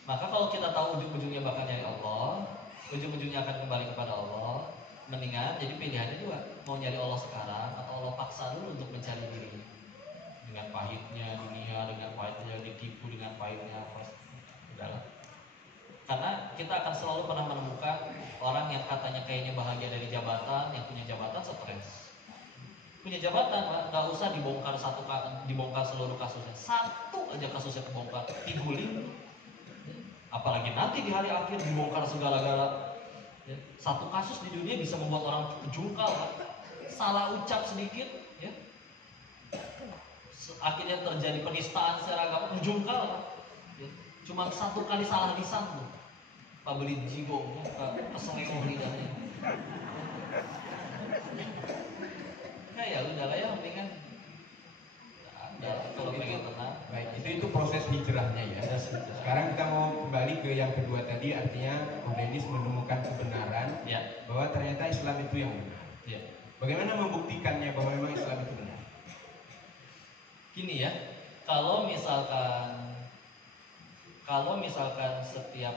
Maka kalau kita tahu ujung-ujungnya bakal nyari Allah, ujung-ujungnya akan kembali kepada Allah, mendingan jadi pilihannya juga mau nyari Allah sekarang atau Allah paksa dulu untuk mencari diri. Dengan pahitnya dunia, dengan pahitnya ditipu, dengan pahitnya apa, udahlah. Karena kita akan selalu pernah menemukan orang yang katanya kayaknya bahagia dari jabatan, yang punya jabatan stres. Punya jabatan, nggak usah dibongkar seluruh kasusnya. Satu aja kasusnya kebongkar, diguling. Apalagi nanti di hari akhir dibongkar segala-gala. Ya, satu kasus di dunia bisa membuat orang jungkal, salah ucap sedikit, ya. Akhirnya terjadi penistaan secara agama, jungkal. Ya. Cuma satu kali salah lisan tuh, Pak beli jigo, keseleo lidahnya. Ya udah lah ya, mendingan kalau pengen tenang. Baik, itu proses hijrahnya ya. Sekarang kita mau kembali ke yang kedua tadi, artinya Bung Dennis menemukan kebenaran Ya. bahwa ternyata Islam itu yang benar. Ya. Bagaimana membuktikannya bahwa memang Islam itu benar? Gini ya, kalau misalkan setiap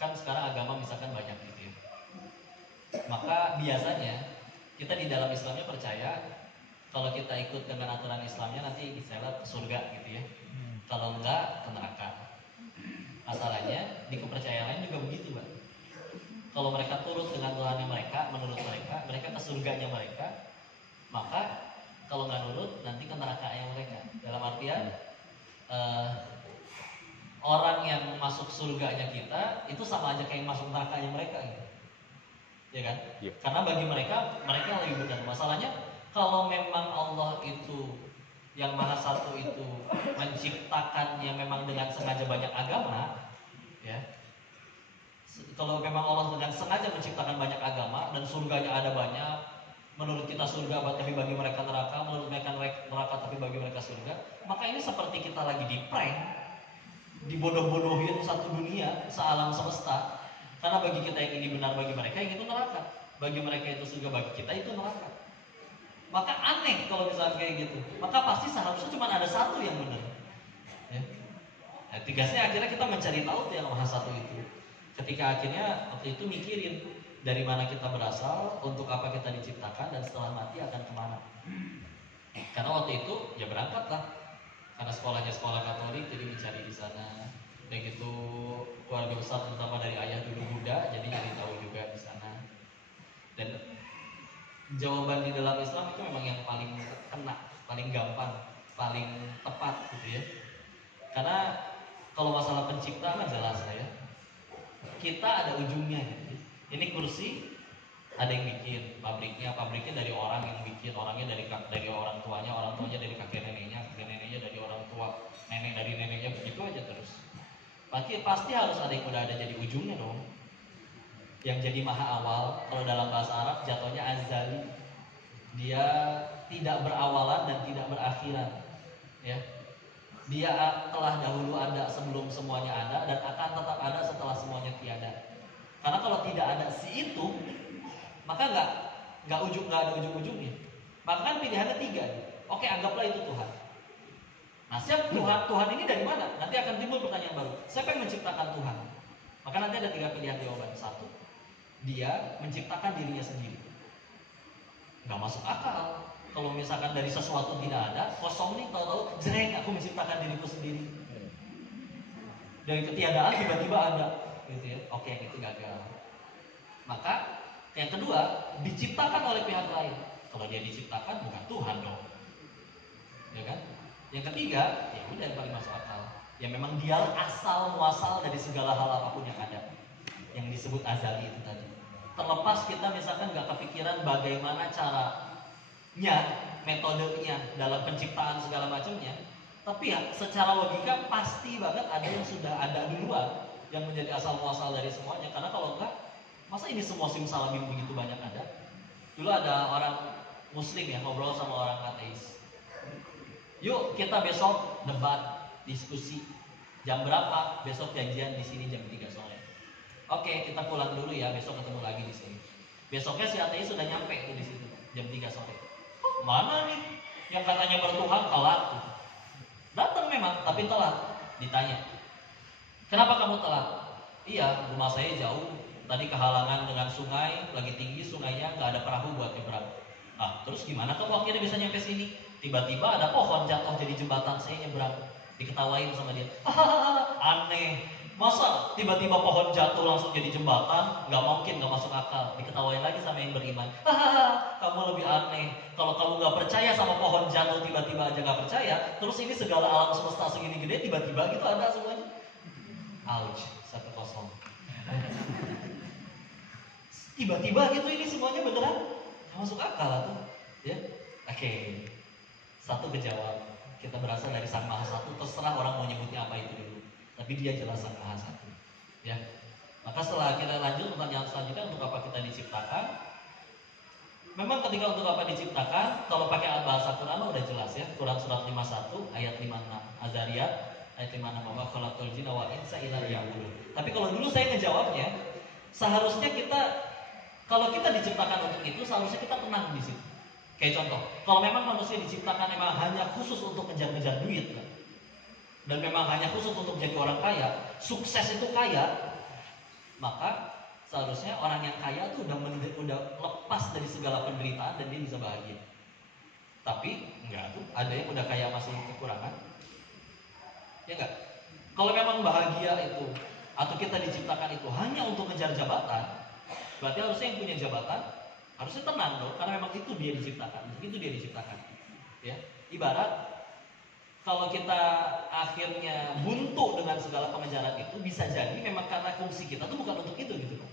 kan sekarang agama misalkan banyak gitu ya, maka biasanya kita di dalam Islamnya percaya kalau kita ikut dengan aturan Islamnya nanti bisa ke surga gitu ya. Kalau enggak ke neraka. Masalahnya di kepercayaan lain juga begitu, Pak. Kalau mereka turut dengan Tuhannya mereka, menurut mereka ke surganya mereka, maka kalau nggak nurut nanti ke nerakanya mereka. Dalam artian orang yang masuk surganya kita itu sama aja kayak masuk nerakanya mereka gitu. Ya kan? Yep. Karena bagi mereka lagi benar. Masalahnya kalau memang Allah itu yang maha satu itu menciptakannya memang dengan sengaja banyak agama, ya. Kalau memang Allah dengan sengaja menciptakan banyak agama dan surganya ada banyak, menurut kita surga tapi bagi mereka neraka, menurut mereka neraka tapi bagi mereka surga, maka ini seperti kita lagi di prank dibodoh-bodohin satu dunia, sealam semesta. Karena bagi kita yang ini benar, bagi mereka yang itu neraka. Bagi mereka itu surga, bagi kita itu neraka. Maka aneh kalau misalnya kayak gitu. Maka pasti seharusnya cuma ada satu yang benar. Ya. Nah, tugasnya akhirnya kita mencari tahu yang maha satu itu. Ketika akhirnya waktu itu mikirin dari mana kita berasal, untuk apa kita diciptakan, dan setelah mati akan kemana. Karena waktu itu ya berangkatlah. Karena sekolahnya sekolah Katolik, jadi mencari di sana. Dan gitu keluarga besar terutama dari ayah dulu Buddha, jadi nyari tahu juga di sana. Dan jawaban di dalam Islam itu memang yang paling kena, paling gampang, paling tepat gitu ya. Karena kalau masalah penciptaan jelas lah ya. Kita ada ujungnya gitu. Ini kursi ada yang bikin, pabriknya dari orang yang bikin, orangnya dari orang tuanya dari kakek neneknya dari orang tua, nenek dari neneknya, begitu aja terus. Pasti harus ada yang udah ada jadi ujungnya dong. Yang jadi maha awal, kalau dalam bahasa Arab jatuhnya azali. Dia tidak berawalan dan tidak berakhiran. Ya. Dia telah dahulu ada sebelum semuanya ada, dan akan tetap ada setelah semuanya tiada. Karena kalau tidak ada si itu, maka nggak ada ujung-ujungnya. Maka kan pilihannya 3. Oke, anggaplah itu Tuhan. Nah, siapa Tuhan ini dari mana? Nanti akan timbul pertanyaan baru. Siapa yang menciptakan Tuhan? Maka nanti ada 3 pilihan jawaban. 1, dia menciptakan dirinya sendiri. Nggak masuk akal. Kalau misalkan dari sesuatu tidak ada, kosong nih, tahu-tahu jreng, aku menciptakan diriku sendiri. Dari ketiadaan tiba-tiba ada, gitu ya. Oke, yang itu gagal. Maka yang kedua, diciptakan oleh pihak lain. Kalau dia diciptakan, bukan Tuhan dong, ya kan? Yang ketiga, ya udah yang paling masuk akal. Ya memang dia asal muasal dari segala hal apapun yang ada, yang disebut azali itu tadi. Terlepas kita misalkan nggak kepikiran bagaimana caranya, metodenya dalam penciptaan segala macamnya, tapi ya secara logika pasti banget ada yang sudah ada duluan yang menjadi asal muasal dari semuanya. Karena kalau enggak, masa ini semua simsalabim begitu banyak ada? Dulu ada orang Muslim ya ngobrol sama orang ateis. Yuk kita besok debat, diskusi. Jam berapa? Besok janjian di sini jam 3 sore. Oke, kita pulang dulu ya, besok ketemu lagi di sini. Besoknya si ateis sudah nyampe tuh di situ jam 3 sore. Mana nih yang katanya bertuhan telat? Datang memang, tapi telat. Ditanya, kenapa kamu telat? Iya, rumah saya jauh. Tadi kehalangan dengan sungai, lagi tinggi sungainya, nggak ada perahu buat nyebrang. Ah, terus gimana kamu akhirnya bisa nyampe sini? Tiba-tiba ada pohon jatuh jadi jembatan, saya nyebrang. Diketawain sama dia. Aneh. Masa tiba-tiba pohon jatuh langsung jadi jembatan? Nggak mungkin, nggak masuk akal. Diketawain lagi sama yang beriman. Kamu lebih aneh. Kalau kamu nggak percaya sama pohon jatuh tiba-tiba aja nggak percaya, terus ini segala alam semesta segini gede tiba-tiba gitu ada semuanya. Ouch, 1-0. Tiba-tiba gitu ini semuanya beneran nggak masuk akal tuh, ya. Oke. Satu kejawab. Kita berasal dari Sang Maha Satu. Terserah orang mau nyebutnya apa itu dulu, tapi dia jelas Sang Maha Satu. Ya. Maka setelah kita lanjut pertanyaan selanjutnya, untuk apa kita diciptakan? Memang ketika untuk apa diciptakan, kalau pakai bahasa Quran udah jelas ya. Quran surat 51 ayat 56, Az-Zariyat ayat 56, wa khalaqal jinna wal insa illa liya'budun. Tapi kalau dulu saya ngejawabnya, seharusnya kita, kalau kita diciptakan untuk itu, seharusnya kita tenang di situ. Kayak contoh, kalau memang manusia diciptakan memang hanya khusus untuk ngejar-ngejar duit kan? Dan memang hanya khusus untuk jadi orang kaya, sukses itu kaya, maka seharusnya orang yang kaya itu udah lepas dari segala penderitaan dan dia bisa bahagia. Tapi enggak tuh, ada yang udah kaya masih kekurangan. Ya enggak? Kalau memang bahagia itu atau kita diciptakan itu hanya untuk ngejar jabatan, berarti harusnya yang punya jabatan harusnya tenang dong, karena memang itu dia diciptakan, ya. Ibarat kalau kita akhirnya buntu dengan segala pengejaran itu, bisa jadi memang karena fungsi kita tuh bukan untuk itu gitu kan.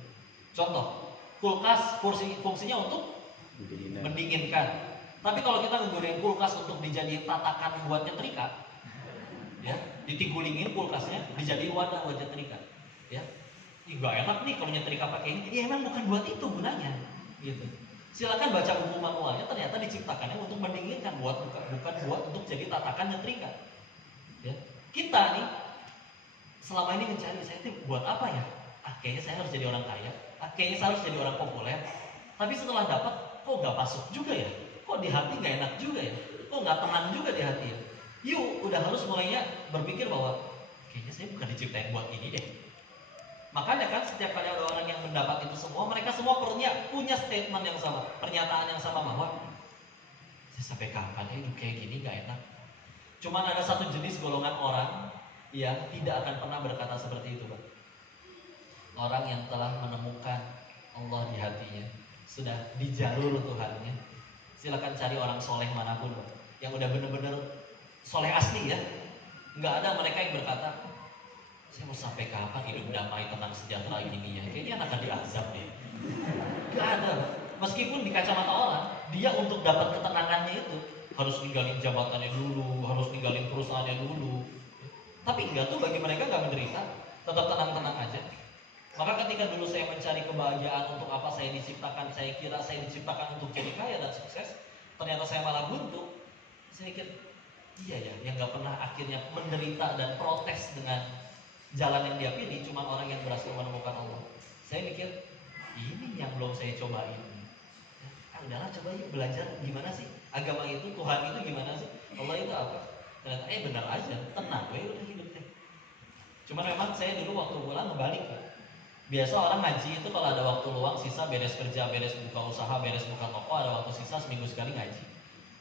Contoh, kulkas fungsinya untuk mendinginkan. Tapi kalau kita menggunakan kulkas untuk dijadiin tatakan buat nyetrika, ya, ditigulingin kulkasnya, dijadiin wadah buat nyetrika, ya. Gak enak nih kalau nyetrika pakai ini. Ya emang bukan buat itu gunanya, gitu. Silakan baca buku manualnya, ternyata diciptakannya untuk mendinginkan, bukan buat untuk jadi tatakan nyetrika. Ya. Kita nih selama ini mencari saya itu buat apa ya? Kayaknya saya harus jadi orang kaya, kayaknya saya harus jadi orang populer. Tapi setelah dapat, kok nggak masuk juga ya? Kok di hati nggak enak juga ya? Kok nggak tenang juga di hati ya? Yuk, udah harus mulainya berpikir bahwa kayaknya saya bukan diciptain buat ini deh. Makanya kan setiap kali ada orang yang mendapat itu semua, mereka semua punya statement yang sama, pernyataan yang sama bahwa saya sampai kapan hidup kayak gini nggak enak. Cuman ada satu jenis golongan orang yang tidak akan pernah berkata seperti itu, Pak. Orang yang telah menemukan Allah di hatinya, sudah di jalur Tuhannya. Silakan cari orang soleh manapun, Pak, yang udah bener-bener soleh asli ya. Nggak ada mereka yang berkata, saya mau sampai kapan hidup damai, tenang, sejahtera gini ya? Kayaknya akan diazab deh. Nggak ada, Pak. Meskipun di kacamata orang, dia untuk dapat ketenangannya itu harus ninggalin jabatannya dulu, harus ninggalin perusahaannya dulu. Tapi enggak tuh, bagi mereka nggak menderita, tetap tenang-tenang aja. Maka ketika dulu saya mencari kebahagiaan untuk apa saya diciptakan, saya kira saya diciptakan untuk jadi kaya dan sukses, ternyata saya malah buntu. Saya mikir, iya ya, yang nggak pernah akhirnya menderita dan protes dengan jalan yang dia pilih, cuma orang yang berhasil menemukan Allah. Saya mikir, ini yang belum saya cobain. Udahlah, coba yuk belajar gimana sih agama itu, Tuhan itu gimana sih, Allah itu apa. Ternyata benar aja, tenang gue udah hidup deh. Cuma memang saya dulu waktu pulang ngebalik ya. Biasa orang ngaji itu kalau ada waktu luang, sisa beres kerja, beres buka usaha, beres buka toko, ada waktu sisa seminggu sekali ngaji.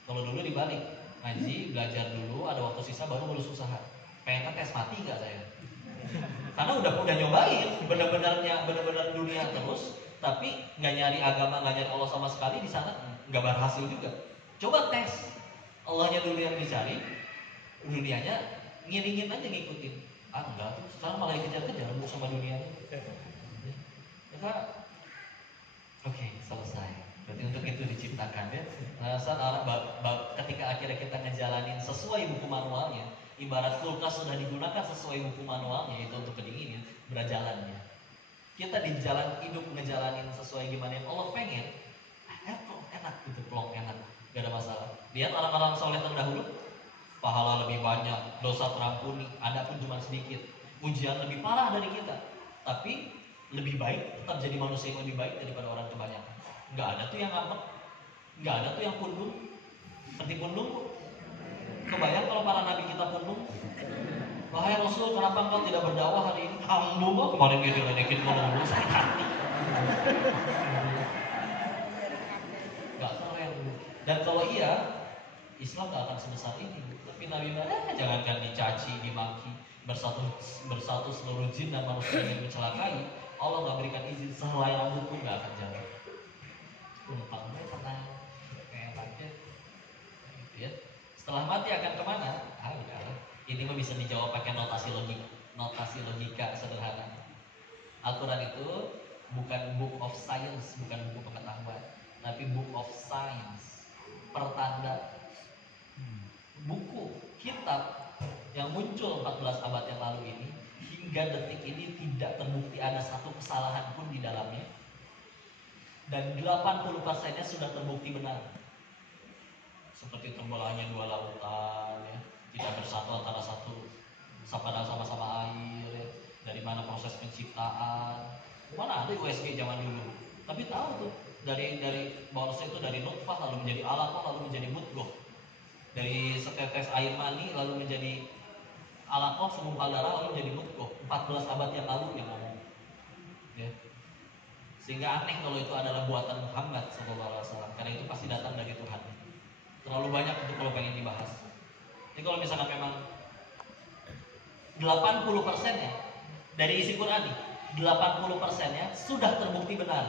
Kalau dulu dibalik, ngaji, belajar dulu, ada waktu sisa baru lulus usaha. Pengen tes mati gak saya? Karena udah nyobain, benar-benar dunia terus, tapi nggak nyari agama, nggak nyari Allah sama sekali di sana, nggak berhasil juga. Coba tes, Allahnya dulu yang dicari, dunianya ngiringin aja, ngikutin. Enggak, sekarang malah dikejar-kejar mau sama dunianya. Maka oke, selesai. Berarti untuk itu diciptakan ya. Saat orang ketika akhirnya kita ngejalanin sesuai buku manualnya, ibarat kulkas sudah digunakan sesuai buku manualnya, itu untuk kedinginan, berjalannya. Kita di jalan hidup ngejalanin sesuai gimana yang Allah pengen, enak gitu, plong enak, gak ada masalah. Lihat orang-orang soleh terdahulu, pahala lebih banyak, dosa terampuni, ada pun cuma sedikit, ujian lebih parah dari kita, tapi lebih baik, tetap jadi manusia yang lebih baik daripada orang kebanyakan. Gak ada tuh yang ngambek, gak ada tuh yang pundung. Seperti pundung, kebayang kalau para nabi kita pundung. Wahai Rasul, kenapa engkau tidak berdakwah hari ini? Kamu kok kemarin dia diledekin melulu, sakit hati. Gak keren. Dan kalau iya, Islam gak akan sebesar ini. Tapi Nabi jangankan dicaci, dimaki, bersatu seluruh jin dan manusia yang mencelakai, Allah gak berikan izin sehelai rambut pun gak akan jalan. Umpamanya tenang, kayak aja. Gitu ya. Setelah mati akan kemana? Udahlah. Ini mah bisa dijawab pakai notasi logika sederhana. Al-Quran itu bukan book of science, bukan buku pengetahuan, tapi book of science, pertanda. Buku, kitab yang muncul 14 abad yang lalu ini, hingga detik ini tidak terbukti ada satu kesalahan pun di dalamnya. Dan 80%-nya sudah terbukti benar. Seperti terbelahnya dua lautan ya, tidak bersatu antara satu sama-sama air ya. Dari mana proses penciptaan, mana ada USG zaman dulu, tapi tahu tuh dari manusia itu dari nutfah lalu menjadi alaqah lalu menjadi mudghah, dari setetes air mani lalu menjadi alaqah segumpal darah lalu menjadi mudghah. 14 abad yang lalu yang ngomong ya. Sehingga aneh kalau itu adalah buatan Muhammad SAW, karena itu pasti datang dari Tuhan. Terlalu banyak untuk kalau pengen dibahas. Jadi kalau misalkan memang 80%-nya dari isi Quran nih, 80%-nya sudah terbukti benar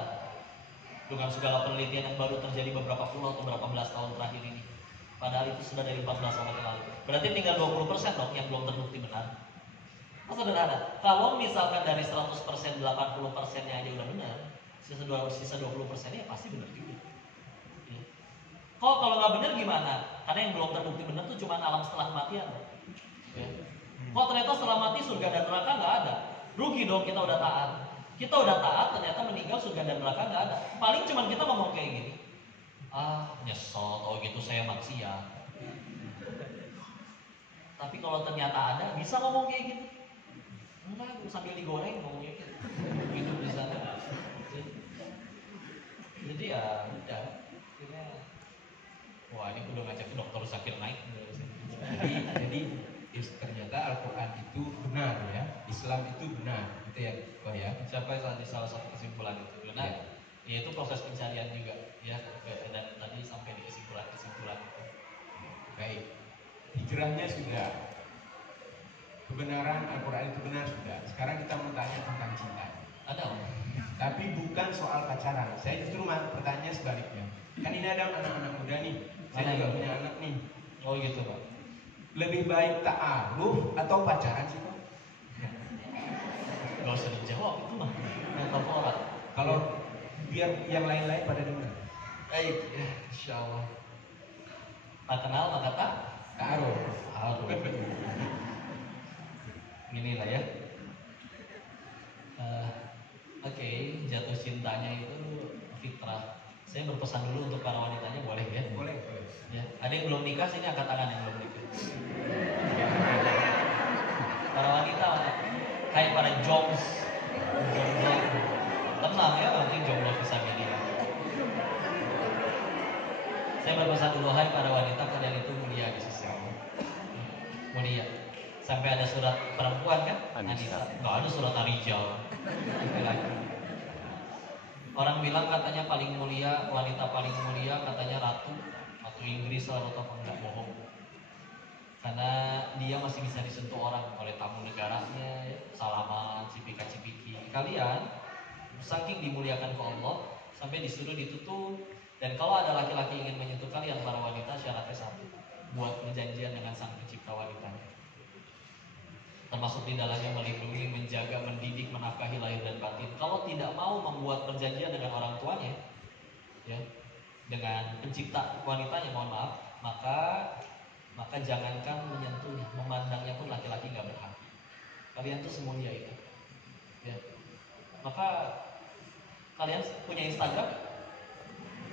dengan segala penelitian yang baru terjadi beberapa puluh atau beberapa belas tahun terakhir ini. Padahal itu sudah dari 14 tahun yang lalu. Berarti tinggal 20% dong yang belum terbukti benar. Nah, sederhana. Kalau misalkan dari 100%, 80%-nya aja udah benar, sisa 20%-nya ya pasti benar juga. Ya. Kalau nggak benar gimana? Karena yang belum terbukti benar tuh cuma alam setelah kematian. Ya. Ternyata setelah mati surga dan neraka nggak ada, rugi dong, kita udah taat. Kita udah taat, ternyata meninggal surga dan neraka nggak ada. Paling cuma kita ngomong kayak gini, nyesel, gitu saya maksiat. Tapi kalau ternyata ada, bisa ngomong kayak gitu. Enggak, sambil digoreng ngomongnya hidup di sana. Jadi ya udah, akhirnya wah ini udah ngajak ke dokter Zakir naik. Jadi ternyata Al-Quran itu benar ya, Islam itu benar, gitu ya, Pak ya. Sampai salah satu kesimpulan itu benar. Ya itu proses pencarian juga ya, dan tadi sampai di kesimpulan itu. Baik, hijrahnya sudah, kebenaran Al-Quran itu benar sudah. Sekarang kita mau tanya tentang cinta. Ada Om? Tapi bukan soal pacaran. Saya justru bertanya sebaliknya. Kan ini ada anak-anak muda nih. Saya juga punya anak nih. Oh gitu Pak. Lebih baik ta'aruf atau pacaran sih Pak? Gak usah dijawab itu mah. Yang favorit. Kalau biar yang lain-lain pada dengar. Baik, ya, insya Allah. Tak kenal maka tak Ta'aruf. Inilah ya. Oke, jatuh cintanya itu fitrah. Saya berpesan dulu untuk para wanitanya, boleh ya? Boleh. Ya. Ada yang belum nikah, sini angkat tangan yang belum nikah. Para wanita, hai para jomblo, tenang ya, nanti jomblo bisa milih. Saya berpesan dulu, hai para wanita, kalian itu mulia di sisi Allah. Mulia. Sampai ada surat perempuan kan? Anissa. Nggak ada surat Arijal. Orang bilang katanya paling mulia, wanita paling mulia katanya ratu Inggris atau enggak, bohong. Karena dia masih bisa disentuh orang oleh tamu negaranya, salaman, cipika-cipiki. Kalian saking dimuliakan ke Allah sampai disuruh ditutup. Dan kalau ada laki-laki ingin menyentuh kalian para wanita, syaratnya satu, buat perjanjian dengan sang pencipta wanitanya. Termasuk di dalamnya melindungi, menjaga, mendidik, menafkahi lahir dan batin. Kalau tidak mau membuat perjanjian dengan orang tuanya, ya, dengan pencipta wanitanya, mohon maaf, maka jangankan menyentuhnya, memandangnya pun laki-laki nggak berhak. Kalian tuh semulia itu, ya. Maka kalian punya Instagram?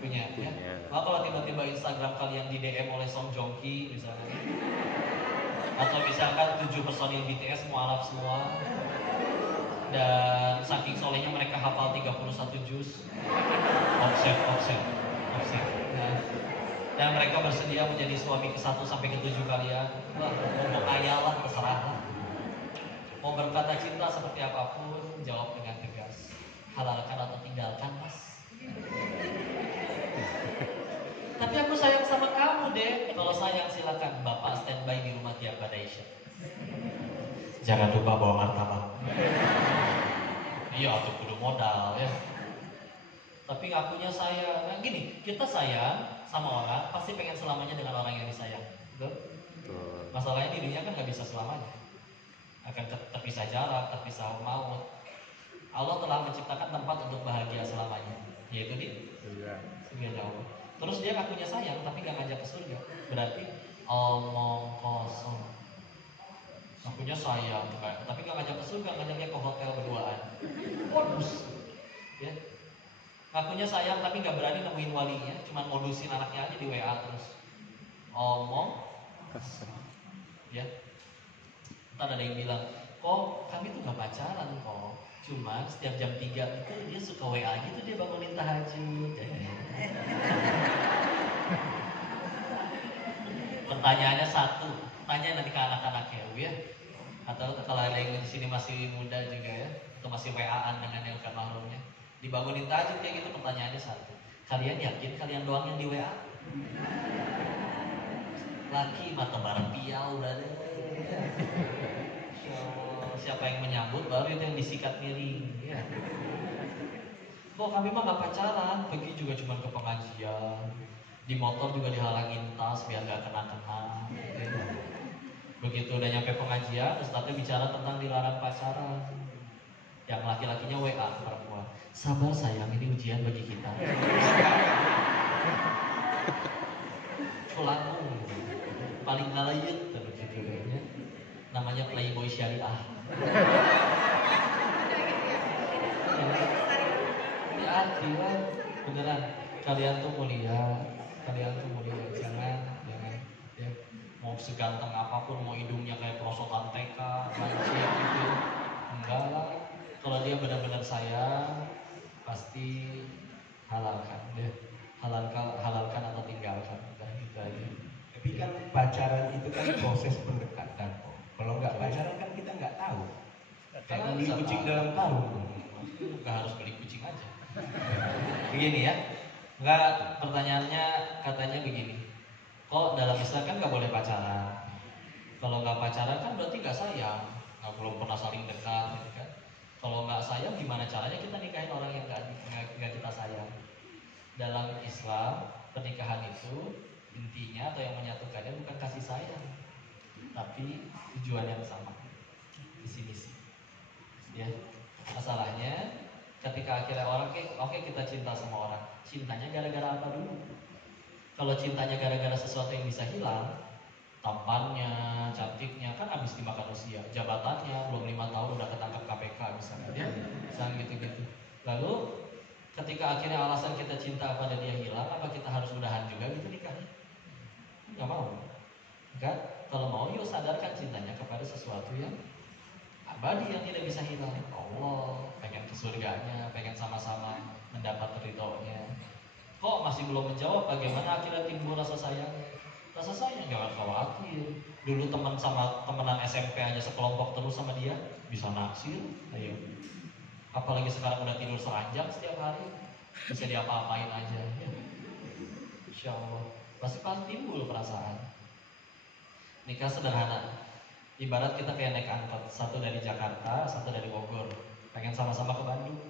Punya, ya. Maka kalau tiba-tiba Instagram kalian di DM oleh Song Joong Ki misalnya, atau misalkan 7 personil BTS mualaf semua, dan saking solehnya mereka hafal 31 juz, offset. Nah, dan mereka bersedia menjadi suami ke-1 sampai ke-7 kalian. Wah, mau kaya lah, terserah lah. Mau berkata cinta seperti apapun, jawab dengan tegas. Halalkan atau tinggalkan, Mas. Tapi aku sayang sama kamu, Dek. Kalau sayang silakan, Bapak standby di rumah tiap pada Isya. Jangan lupa bawa martabak. Iya, tuh kudu modal ya. Tapi ngakunya sayang. Nah, gini, kita sayang sama orang pasti pengen selamanya dengan orang yang disayang. Betul? Masalahnya di dunia kan nggak bisa selamanya. Akan terpisah jarak, terpisah maut. Allah telah menciptakan tempat untuk bahagia selamanya, yaitu di surga Allah. Terus dia ngakunya sayang tapi nggak ngajak ke surga. Berarti omong kosong. Ngakunya sayang, tapi nggak ngajak ke surga, ngajaknya ke hotel berduaan. Modus, ya. Ngakunya sayang tapi nggak berani nemuin walinya, cuma modusin anaknya aja di WA terus. Omong, ya. Ntar ada yang bilang, kok kami tuh nggak pacaran kok, cuma setiap jam 3 itu dia suka WA gitu, dia bangunin tahajud. Pertanyaannya satu, tanya nanti ke anak-anaknya ya, atau kalau ada yang di sini masih muda juga ya, atau masih WA-an dengan yang bukan mahrumnya, dibangunin tahajud kayak gitu. Pertanyaannya satu, kalian yakin kalian doang yang di WA? Laki mata bareng piau berada. Siapa yang menyambut baru itu yang disikat miring ya. Kok kami mah gak pacaran, pergi juga cuma ke pengajian, di motor juga dihalangin tas biar gak kena-kena ya. Begitu udah nyampe pengajian, ustadznya bicara tentang dilarang pacaran. Yang laki-lakinya WA perempuan, sabar sayang, ini ujian bagi kita. Pelaku paling ngalayut begitu ya. Namanya playboy syariah. Hati-hati lah, beneran. Kalian tuh mulia, jangan ya. Mau seganteng apapun, mau hidungnya kayak perosotan TK, lancip gitu, Kayak beli kucing dalam karung. Nggak harus beli kucing aja. Begini ya, nggak, pertanyaannya katanya begini. Kok dalam Islam kan nggak boleh pacaran? Kalau nggak pacaran kan berarti nggak sayang, nggak, belum pernah saling dekat, gitu kan? Kalau nggak sayang, gimana caranya kita nikahin orang yang nggak kita sayang? Dalam Islam, pernikahan itu intinya atau yang menyatukannya bukan kasih sayang, tapi tujuan yang sama, visi misi. Ya, masalahnya ketika akhirnya orang oke, kita cinta sama orang, cintanya gara-gara apa dulu? Kalau cintanya gara-gara sesuatu yang bisa hilang, tampannya, cantiknya, kan habis dimakan usia, jabatannya belum 5 tahun udah ketangkap KPK misalnya, ya, misalnya gitu-gitu. Lalu ketika akhirnya alasan kita cinta pada dia hilang, apa kita harus udahan juga gitu nikahnya? Nggak mau, kan? Kalau mau, yuk sadarkan cintanya kepada sesuatu yang abadi, yang tidak bisa hilang. Allah, pengen ke surganya, pengen sama-sama mendapat ridhonya. Kok masih belum menjawab bagaimana akhirnya timbul rasa sayangnya? Rasa sayang jangan khawatir. Dulu temenan SMP aja sekelompok terus sama dia, bisa naksir, ayo. Apalagi sekarang udah tidur seranjang setiap hari, bisa diapa-apain aja. Ya. Insya Allah, pasti timbul perasaan. Nikah sederhana. Ibarat kita kayak naik angkot, satu dari Jakarta, satu dari Bogor, pengen sama-sama ke Bandung.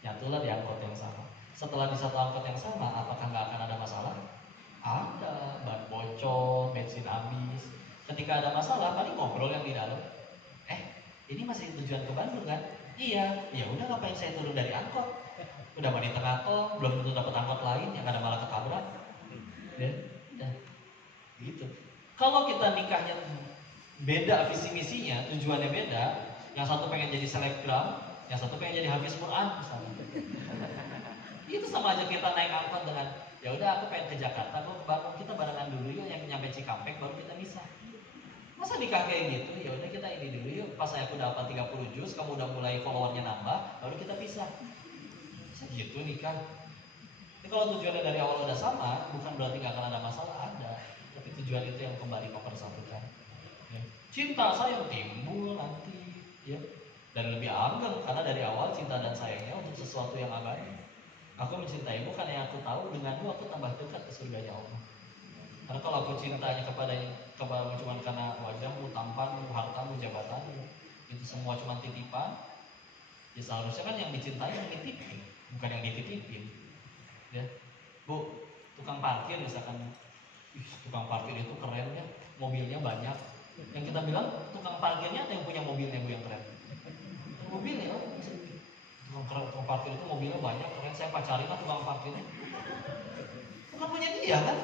Nyatulah di angkot yang sama. Setelah di satu angkot yang sama, apakah nggak akan ada masalah? Ada, ban bocor, bensin habis. Ketika ada masalah, paling ngobrol yang di dalam. Ini masih tujuan ke Bandung kan? Iya. Ya udah, ngapain saya turun dari angkot? Udah mau di tengah tol, belum tentu dapat angkot lain, yang ada malah ketabrak. Ya, gitu. Kalau kita nikahnya beda visi misinya, tujuannya beda. Yang satu pengen jadi selebgram, yang satu pengen jadi hafiz Quran misalnya. Itu sama aja kita naik angkot dengan, ya udah aku pengen ke Jakarta, aku bangun, kita barengan dulu yuk, yang nyampe Cikampek baru kita bisa. Masa nikah kayak gitu? Ya udah kita ini dulu yuk, pas aku dapat 30 juz, kamu udah mulai followernya nambah, baru kita pisah. Bisa gitu nikah. Jadi kalau tujuannya dari awal udah sama, bukan berarti gak akan ada masalah, ada. Tapi tujuan itu yang kembali mempersatukan. Ya. Cinta sayang timbul nanti, ya. Dan lebih ageng karena dari awal cinta dan sayangnya untuk sesuatu yang abadi. Aku mencintaimu karena yang aku tahu, denganmu aku tambah dekat ke surganya Allah. Karena kalau aku cintanya kepadamu cuma karena wajahmu, tampanmu, hartamu, jabatanmu, itu semua cuma titipan, ya seharusnya kan yang dicintai yang dititipin, bukan yang dititipin. Ya, Bu, tukang parkir misalkan, tukang parkir itu keren ya, mobilnya banyak. Yang kita bilang tukang parkirnya atau yang punya mobilnya Bu yang keren? Mobilnya, tukang parkir itu mobilnya banyak, keren, saya pacarin lah tukang parkirnya. Bukan punya dia kan?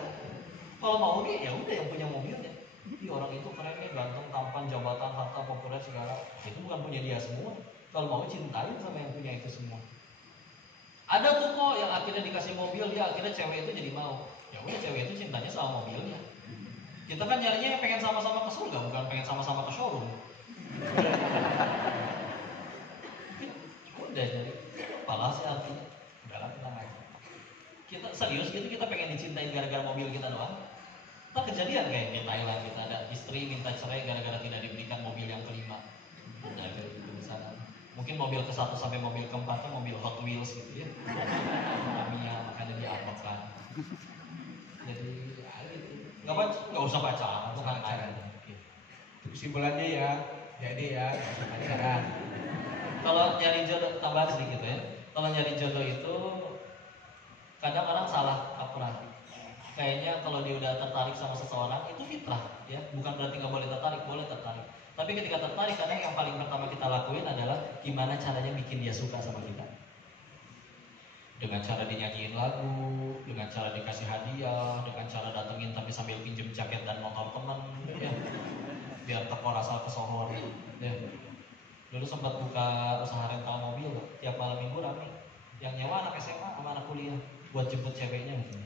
Kalau mau dia, ya udah yang punya mobilnya. Ih, orang itu keren nih, ganteng, tampan, jabatan, harta, populer segala. Itu bukan punya dia semua. Kalau mau cintain sama yang punya itu semua. Ada tuh kok yang akhirnya dikasih mobil, dia akhirnya cewek itu jadi mau. Ya udah, cewek itu cintanya sama mobilnya. Kita kan nyarinya yang pengen sama-sama ke surga, bukan pengen sama-sama ke showroom. Udah jadi apalah sih artinya. Udahlah, tenang aja. Kita serius gitu, kita pengen dicintain gara-gara mobil kita doang. Kita kejadian kayak di Thailand, kita ada istri minta cerai gara-gara tidak diberikan mobil yang kelima. Udah gitu misalnya. Mungkin mobil ke-1 sampai mobil ke-4 mobil Hot Wheels gitu ya. Tamiya, makanya diangkatkan. Jadi ya gitu. Nggak usah pacaran, bukan pacaran. Kesimpulannya ya, jadi ya nggak usah pacaran. Kalau nyari jodoh, tambahan sedikit ya. Kalau nyari jodoh itu kadang orang salah kaprah. Kayaknya kalau dia udah tertarik sama seseorang itu fitrah, ya. Bukan berarti nggak boleh tertarik, boleh tertarik. Tapi ketika tertarik, kadang yang paling pertama kita lakuin adalah gimana caranya bikin dia suka sama kita. Dengan cara dinyanyiin lagu, dengan cara dikasih hadiah, dengan cara datengin tapi sambil pinjem jaket dan motor teman, ya. Biar teko rasa kesohor, ya. Dulu sempat buka usaha rental mobil, tiap malam minggu rame. Yang nyewa anak SMA sama anak kuliah buat jemput ceweknya gitu.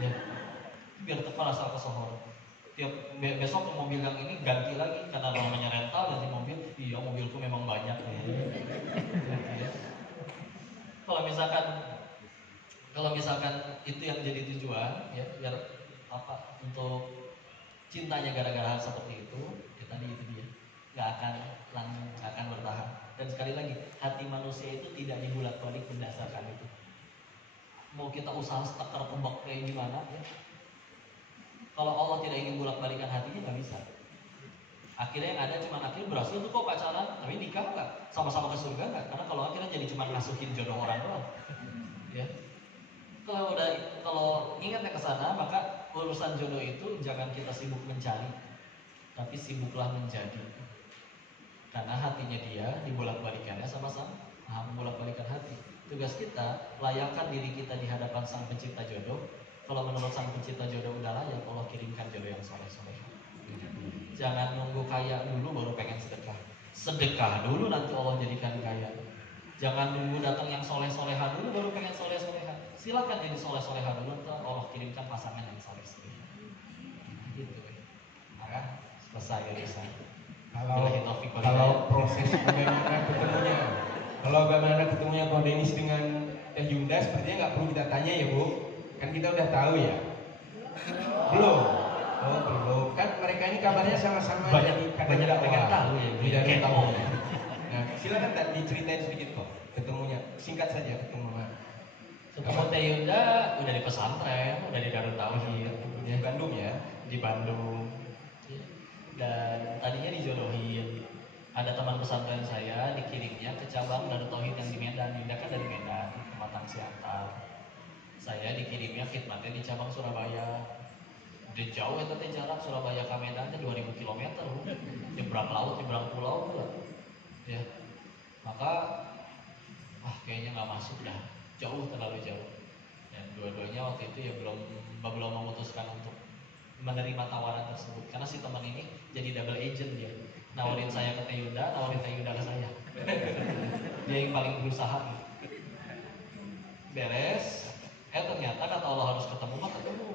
Ya. Biar teko rasa kesohor. Tiap besok mobil yang ini ganti lagi karena namanya rental, ganti mobil. Iya, mobilku memang banyak ya. Kalau misalkan itu yang jadi tujuan, ya biar apa, untuk cintanya gara-gara hal seperti itu, ya tadi itu dia, nggak akan bertahan. manusia itu tidak dibolak-balik berdasarkan itu. Mau kita usaha setekar tembak kayak gimana ya, kalau Allah tidak ingin bolak-balikan hatinya nggak bisa. Akhirnya yang ada cuma akhirnya berhasil tuh kok pacaran, tapi nikah nggak, sama-sama ke surga nggak? Karena kalau akhirnya jadi cuma ngasuhin jodoh orang doang. Ya. Kalau ingatnya ke sana, maka urusan jodoh itu jangan kita sibuk mencari, tapi sibuklah menjadi. Karena hatinya dia dibolak-balikannya sama-sama. Nah, membolak-balikan hati. Tugas kita layakkan diri kita di hadapan Sang Pencipta jodoh. Kalau menurut Sang Pencipta jodoh udah layak, Allah kirimkan jodoh yang soleh-soleh. Jangan nunggu kaya dulu baru pengen sedekah. Sedekah dulu nanti Allah jadikan kaya. Jangan nunggu datang yang soleh-soleha dulu baru pengen soleh-soleha. Silakan jadi soleh-soleha dulu, nanti Allah kirimkan pasangan yang soleh-soleha. Gitu. Maka selesai urusan. Kalau proses bagaimana ketemunya, Ko Denis dengan Teh Yunda, sepertinya nggak perlu kita tanya ya Bu. Kan kita udah tahu ya. Belum. Oh belum. Kan mereka ini kabarnya sama-sama banyak pengen tahu ya. Banyak tahu. Nah silakan diceritain sedikit kok ketemunya. Singkat saja ketemu mana. Ketemu Teh Yunda udah di pesantren, udah di Darut Tauhid di Bandung ya. Di Bandung. Dan tadinya dijodohin. Ada teman pesantren saya dikirimnya ke cabang Darut Tauhid yang di Medan. Yunda kan dari Medan, Pematang Siantar. Saya dikirimnya khidmatnya di cabang Surabaya. Udah jauh itu teh jarak Surabaya ke Medan 2000 km. Nyebrang laut, nyebrang pulau pula. Ya. Maka kayaknya nggak masuk dah. Jauh, terlalu jauh. Dan dua-duanya waktu itu ya belum memutuskan untuk menerima tawaran tersebut. Karena si teman ini jadi double agent dia. Nawarin saya ke Teh Yunda, nawarin Teh Yunda ke saya. Dia yang paling berusaha. Beres. Ternyata kata Allah harus ketemu, maka ketemu.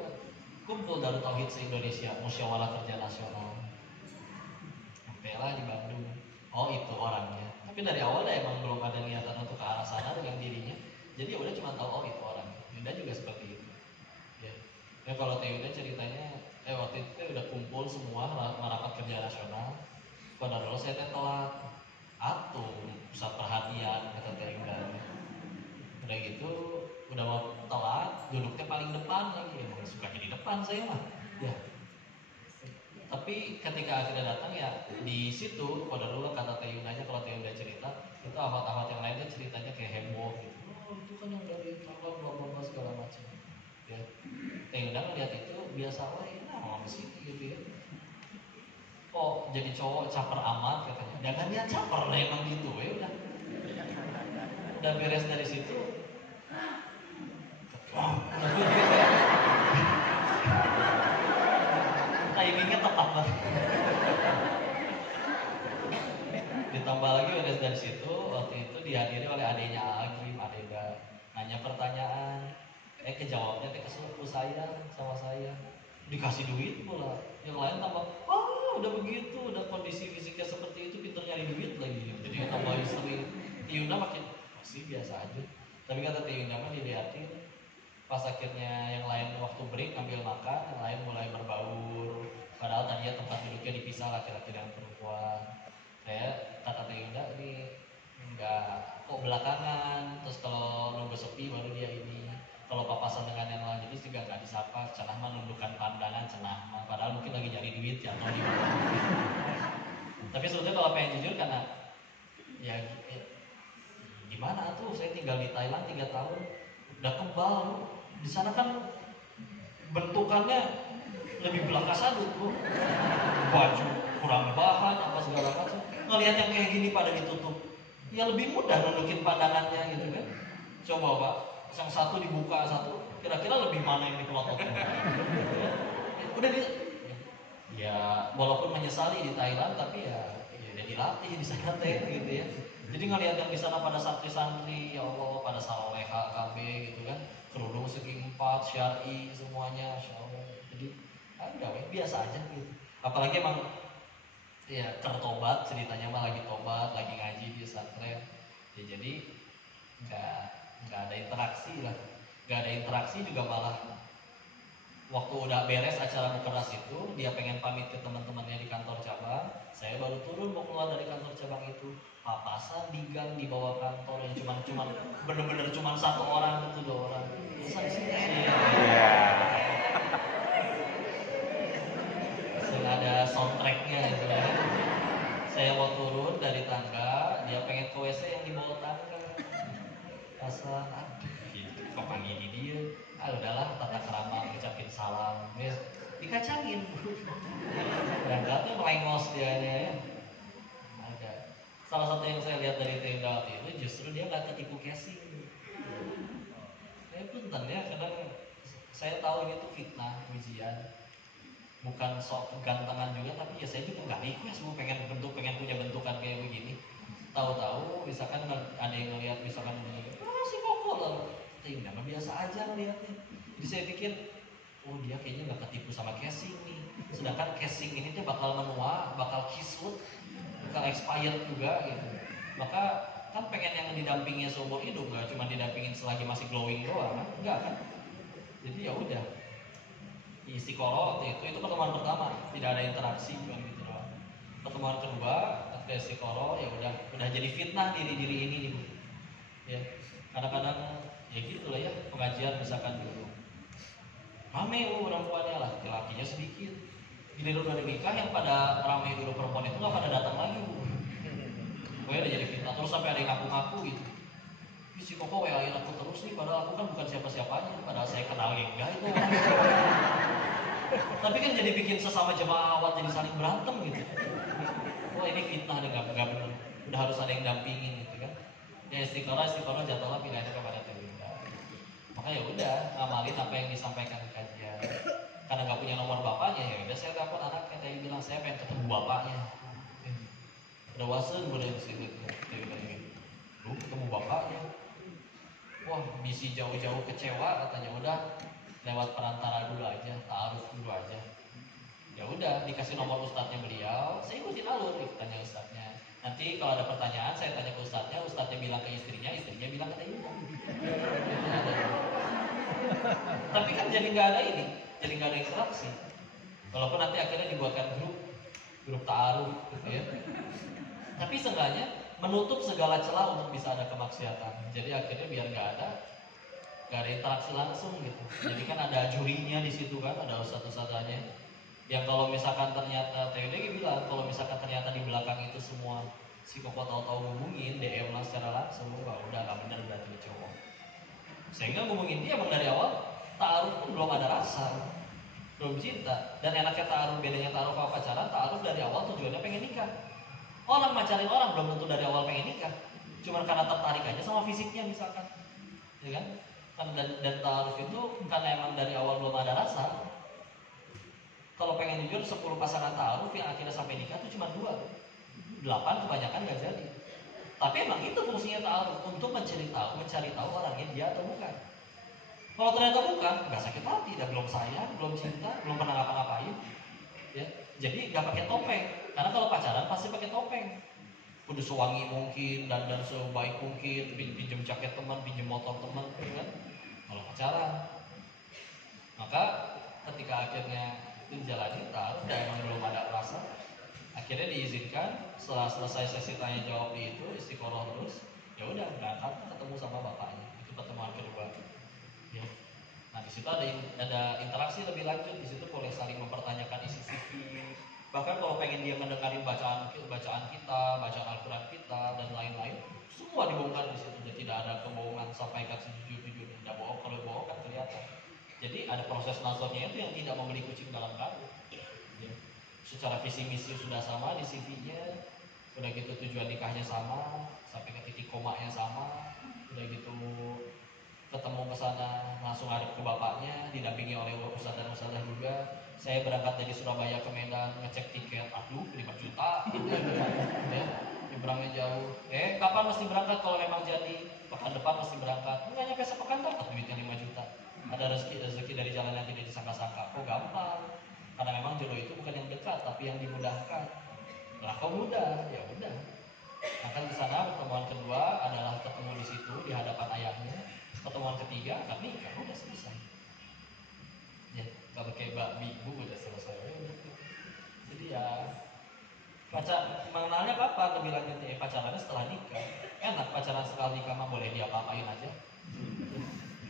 Kumpul Darut Tauhid se-Indonesia, musyawarah kerja nasional. Sampailah di Bandung. Oh itu orangnya. Tapi dari awal emang belum ada niatan untuk ke arah sana dengan dirinya. Jadi udah cuma tahu oh itu orangnya. Yunda juga seperti itu. Ya. Kalau Teh Yunda ceritanya, waktu itu udah kumpul semua merapat kerja nasional. Pada dulu saya telat. Pusat perhatian kata Teh Yunda. Udah gitu, udah mau telat, duduknya paling depan lagi. Ya, suka di depan saya mah. Ya. Tapi ketika akhirnya datang ya di situ pada dulu kata Teh Yundanya, kalau Teh Yunda cerita itu ahwat-ahwat yang lainnya ceritanya kayak heboh gitu. Oh itu kan yang dari tanggal bla segala macam. Ya. Teh Yunda ngeliat itu biasa wae, nah di sini gitu ya. Oh jadi cowok caper amat katanya. Jangan dia caper lah emang gitu ya udah. Udah beres dari situ. Timingnya tepat banget. Ditambah lagi beres dari situ, waktu itu dihadiri oleh adiknya Agrim, Adeda. Nanya pertanyaan, kejawabnya ke sepupu saya sama saya. Dikasih duit pula. Yang lain tambah, udah begitu, udah kondisi fisiknya seperti itu, pintar nyari duit lagi. Jadi tambah sering. Yunda makin masih biasa aja. Tapi kata Yunda mah dilihatin. Pas akhirnya yang lain waktu break ambil makan, yang lain mulai berbaur. Padahal tadinya tempat duduknya dipisah laki-laki dan perempuan. Saya kata Yunda ini enggak kok belakangan. Terus kalau nunggu sepi baru dia ini. Kalau papasan dengan yang lain jadi juga nggak disapa. Cenah mah nundukkan pandangan cenah mah. Padahal mungkin lagi nyari duit ya atau di mana. Tapi sebetulnya kalau pengen jujur karena ya gimana tuh saya tinggal di Thailand 3 tahun udah kebal. Di sana kan bentukannya lebih belangkas sadut bro. Baju kurang bahan apa segala macam. Ngelihat yang kayak gini pada ditutup, ya lebih mudah nundukin pandangannya gitu kan. Coba Pak, yang satu dibuka satu, kira-kira lebih mana yang dikelotok? Udah ya walaupun menyesali di Thailand tapi ya dilatih di sana teh gitu ya. Jadi ngelihat yang di sana pada santri-santri, ya Allah, pada saloleha KB gitu kan, kerudung segi 4, syar'i semuanya, Masya Allah. Jadi biasa aja gitu. Apalagi emang ya tertobat ceritanya mah lagi tobat, lagi ngaji di pesantren. Ya jadi nggak ada interaksi lah, nggak ada interaksi juga malah waktu udah beres acara mukernas itu, dia pengen pamit ke teman-temannya di kantor cabang. Saya baru turun mau keluar dari kantor cabang itu, papasan di gang di bawah kantor yang cuman bener-bener cuman satu orang atau 2 orang. Bisa di sini. Iya. Sehingga ada soundtracknya gitu ya. Saya mau turun dari tangga, dia pengen ke WC yang di bawah tangga. Pasan, gitu, kok panggil dia. Udahlah, tata kerama, ucapin salam, ya. Dikacangin. Berangkatnya melengos dia ya. Ada. Salah satu yang saya lihat dari tenda itu justru dia nggak ketipu casing. Punten ya, kadang saya tahu ini tuh fitnah, ujian. Bukan sok gantengan juga, tapi ya saya juga nggak request, pengen punya bentukan kayak begini. Tahu-tahu misalkan ada yang ngelihat misalkan si Koko loh, tinggal biasa aja ngeliatnya. Jadi saya pikir, oh dia kayaknya nggak ketipu sama casing nih. Sedangkan casing ini tuh bakal menua, bakal kisut, bakal expired juga gitu. Maka kan pengen yang didampingnya seumur hidup, nggak cuma didampingin selagi masih glowing doang, enggak kan? Jadi ya udah. Istiqoroh waktu itu pertemuan pertama, tidak ada interaksi cuma gitu doang. Pertemuan kedua, ketika istiqoroh ya udah jadi fitnah diri ini nih Bu. Ya, kadang-kadang ya gitu lah ya, pengajian misalkan dulu rame perempuannya lah, laki-lakinya sedikit. Giliran udah nikah yang pada rame dulu perempuan itu nggak pada datang lagi Bu. Pokoknya udah jadi fitnah, terus sampai ada yang ngaku-ngaku gitu. Si Koko WA-in aku terus nih, padahal aku kan bukan siapa-siapanya, padahal saya kenal ya enggak itu orang. Tapi kan jadi bikin sesama jemaah awat jadi saling berantem gitu. Wah ini fitnah deh, nggak benar. Udah harus ada yang dampingin gitu kan. Ya istiqoroh jatuhlah pilihannya kepada Tewinda. Maka ya udah ngamalin apa yang disampaikan di kajian. Karena nggak punya nomor bapaknya ya udah saya telepon anaknya, tadi bilang saya pengen ketemu bapaknya. Udah wasen boleh di situ. Tewinda gitu. Lu ketemu bapaknya. Wah, bisi jauh-jauh kecewa katanya, udah lewat perantara dulu aja, ta'aruf dulu aja. Ya udah dikasih nomor ustadznya beliau, saya ikutin alur, tanya ustadznya. Nanti kalau ada pertanyaan saya tanya ke ustadznya, ustadznya bilang ke istrinya bilang ke Tewinda. Tapi kan jadi nggak ada ini, jadi nggak ada interaksi. Walaupun nanti akhirnya dibuatkan grup ta'aruf gitu ya. Tapi seenggaknya menutup segala celah untuk bisa ada kemaksiatan. Jadi akhirnya biar nggak ada interaksi langsung gitu. Jadi kan ada jurinya di situ kan, ada ustadz-ustadzanya. Yang kalau misalkan ternyata Tewinda bilang, kalau misalkan ternyata di belakang itu semua si Koko tahu-tahu ngomongin DM lah secara langsung, wah udah nggak benar berarti cowok. Sehingga ngomongin dia emang dari awal ta'aruf pun belum ada rasa, belum cinta. Dan enaknya ta'aruf, bedanya ta'aruf sama pacaran, ta'aruf dari awal tujuannya pengen nikah. Orang macarin orang belum tentu dari awal pengen nikah, cuma karena tertarik aja sama fisiknya misalkan, ya kan? Dan ta'aruf itu karena emang dari awal belum ada rasa. Kalau pengen jujur 10 pasangan ta'aruf yang akhirnya sampai nikah itu cuma 2, 8 kebanyakan gak jadi. Tapi emang itu fungsinya ta'aruf, untuk mencari tahu orangnya dia atau bukan. Kalau ternyata bukan, nggak sakit hati, dan belum sayang, belum cinta, belum pernah ngapa-ngapain. Ya, jadi nggak pakai topeng, karena kalau pacaran pasti pakai topeng. Udah sewangi mungkin dan sebaik mungkin, pinjem jaket teman, pinjem motor teman, kan? Kalau pacaran, maka ketika akhirnya itu jalani ta'aruf dan emang belum ada rasa, akhirnya diizinkan setelah selesai sesi tanya jawab di itu istiqoroh terus, ya udah berangkat ketemu sama bapaknya. Itu pertemuan kedua. Ya. Nah di situ ada interaksi lebih lanjut, di situ boleh saling mempertanyakan isi CV. Bahkan kalau pengen dia mendengarin bacaan kita, bacaan Al-Quran kita dan lain-lain, semua dibongkar di situ. Jadi tidak ada kebohongan, sampaikan sejujur-jujurnya. Tidak bohong, kalau bohong kan kelihatan. Jadi ada proses nasabnya itu yang tidak membeli kucing dalam karung. Ya. Secara visi misi sudah sama di CV-nya, udah gitu tujuan nikahnya sama, sampai ke titik komanya sama, udah gitu ketemu ke sana langsung hadap ke bapaknya, didampingi oleh ustadz dan ustadzah juga. Saya berangkat dari Surabaya ke Medan ngecek tiket, 5 juta ya, nyebrangnya jauh. Kapan mesti berangkat? Kalau memang jadi pekan depan mesti berangkat. Nggak nyampe sepekan dapat duitnya 5 juta. Ada rezeki dari jalan yang tidak disangka-sangka. Kok gampang? Karena memang jodoh itu bukan yang dekat tapi yang dimudahkan. Lah kok mudah? Ya udah. Akan di sana pertemuan kedua adalah ketemu di situ di hadapan ayahnya. Pertemuan ketiga akad nikah, udah selesai. Ya, kalau kayak babi ibu udah selesai. Jadi ya Mengenalnya kapan lebih lanjutnya? Pacarannya setelah nikah. Enak pacaran setelah nikah mah boleh diapa-apain aja.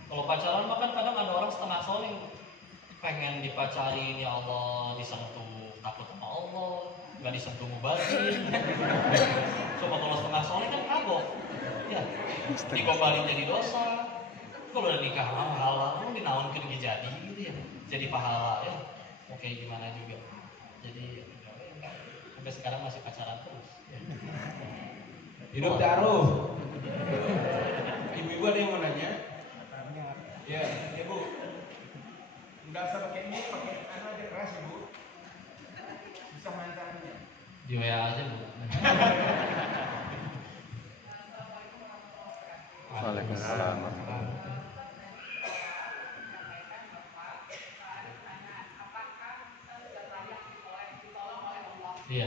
Kalau pacaran mah kan kadang ada orang setengah soleh, pengen dipacarin, ya Allah disentuh takut sama Allah, nggak disentuh mubazir. Coba kalau setengah soleh kan kagok, ya dikobarin jadi dosa. Kalau udah nikah mah halal, dinaunkeun ge jadi gitu ya, jadi pahala ya. Oke gimana juga. Jadi sampai sekarang masih pacaran terus. Hidup taruh. Ibu-ibu ada yang mau nanya? Ya, ibu. Enggak usah pakai ini, pakai aja keras ibu. Bisa mantannya. Di WA aja bu. Waalaikumsalam. Iya.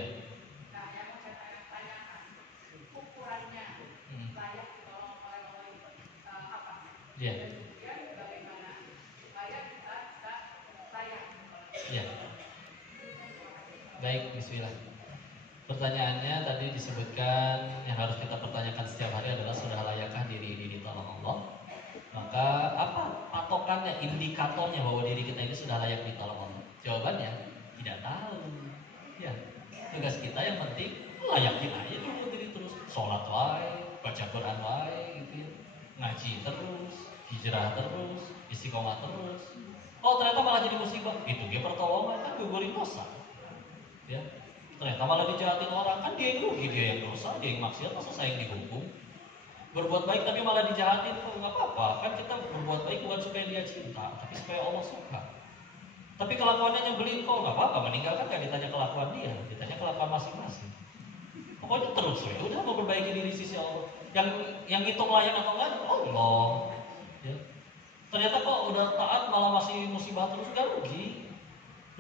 Iya. Iya. Baik, bismillah. Pertanyaannya tadi disebutkan yang harus kita pertanyakan setiap hari adalah sudah layakkah diri ini ditolong Allah? Maka apa patokannya, indikatornya bahwa diri kita ini sudah layak ditolong Allah? Jawabannya tidak tahu. Ya, tugas kita yang penting layakin aja dulu diri terus. Sholat wae, baca Quran wae gitu ya. Ngaji terus, hijrah terus, istiqomah terus. Oh ternyata malah jadi musibah. Itu dia pertolongan kan gugurin dosa. Ya. Ternyata malah dijahatin orang, kan dia yang rugi, dia yang dosa, dia yang maksiat, masa saya yang dihukum? Berbuat baik tapi malah dijahatin, oh, nggak apa-apa. Kan kita berbuat baik bukan supaya dia cinta, tapi supaya Allah suka. Tapi kelakuannya nyebelin kok, nggak apa-apa. Meninggalkan gak ditanya kelakuan dia, ditanya kelakuan masing-masing. Pokoknya terus ya, udah mau perbaiki diri sisi Allah. Yang hitung layak atau enggak, Allah. Ya. Ternyata kok udah taat malah masih musibah terus, gak rugi.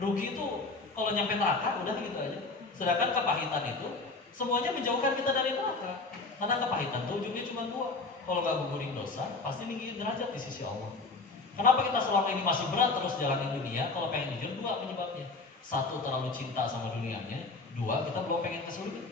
Rugi itu kalau nyampe neraka udah gitu aja. Sedangkan kepahitan itu semuanya menjauhkan kita dari neraka. Karena kepahitan itu ujungnya cuma dua. Kalau nggak gugurin dosa, pasti tinggi derajat di sisi Allah. Kenapa kita selama ini masih berat terus jalanin dunia? Kalau pengen jujur, dua penyebabnya. Satu, terlalu cinta sama dunianya. Dua, kita belum pengen kesulitan.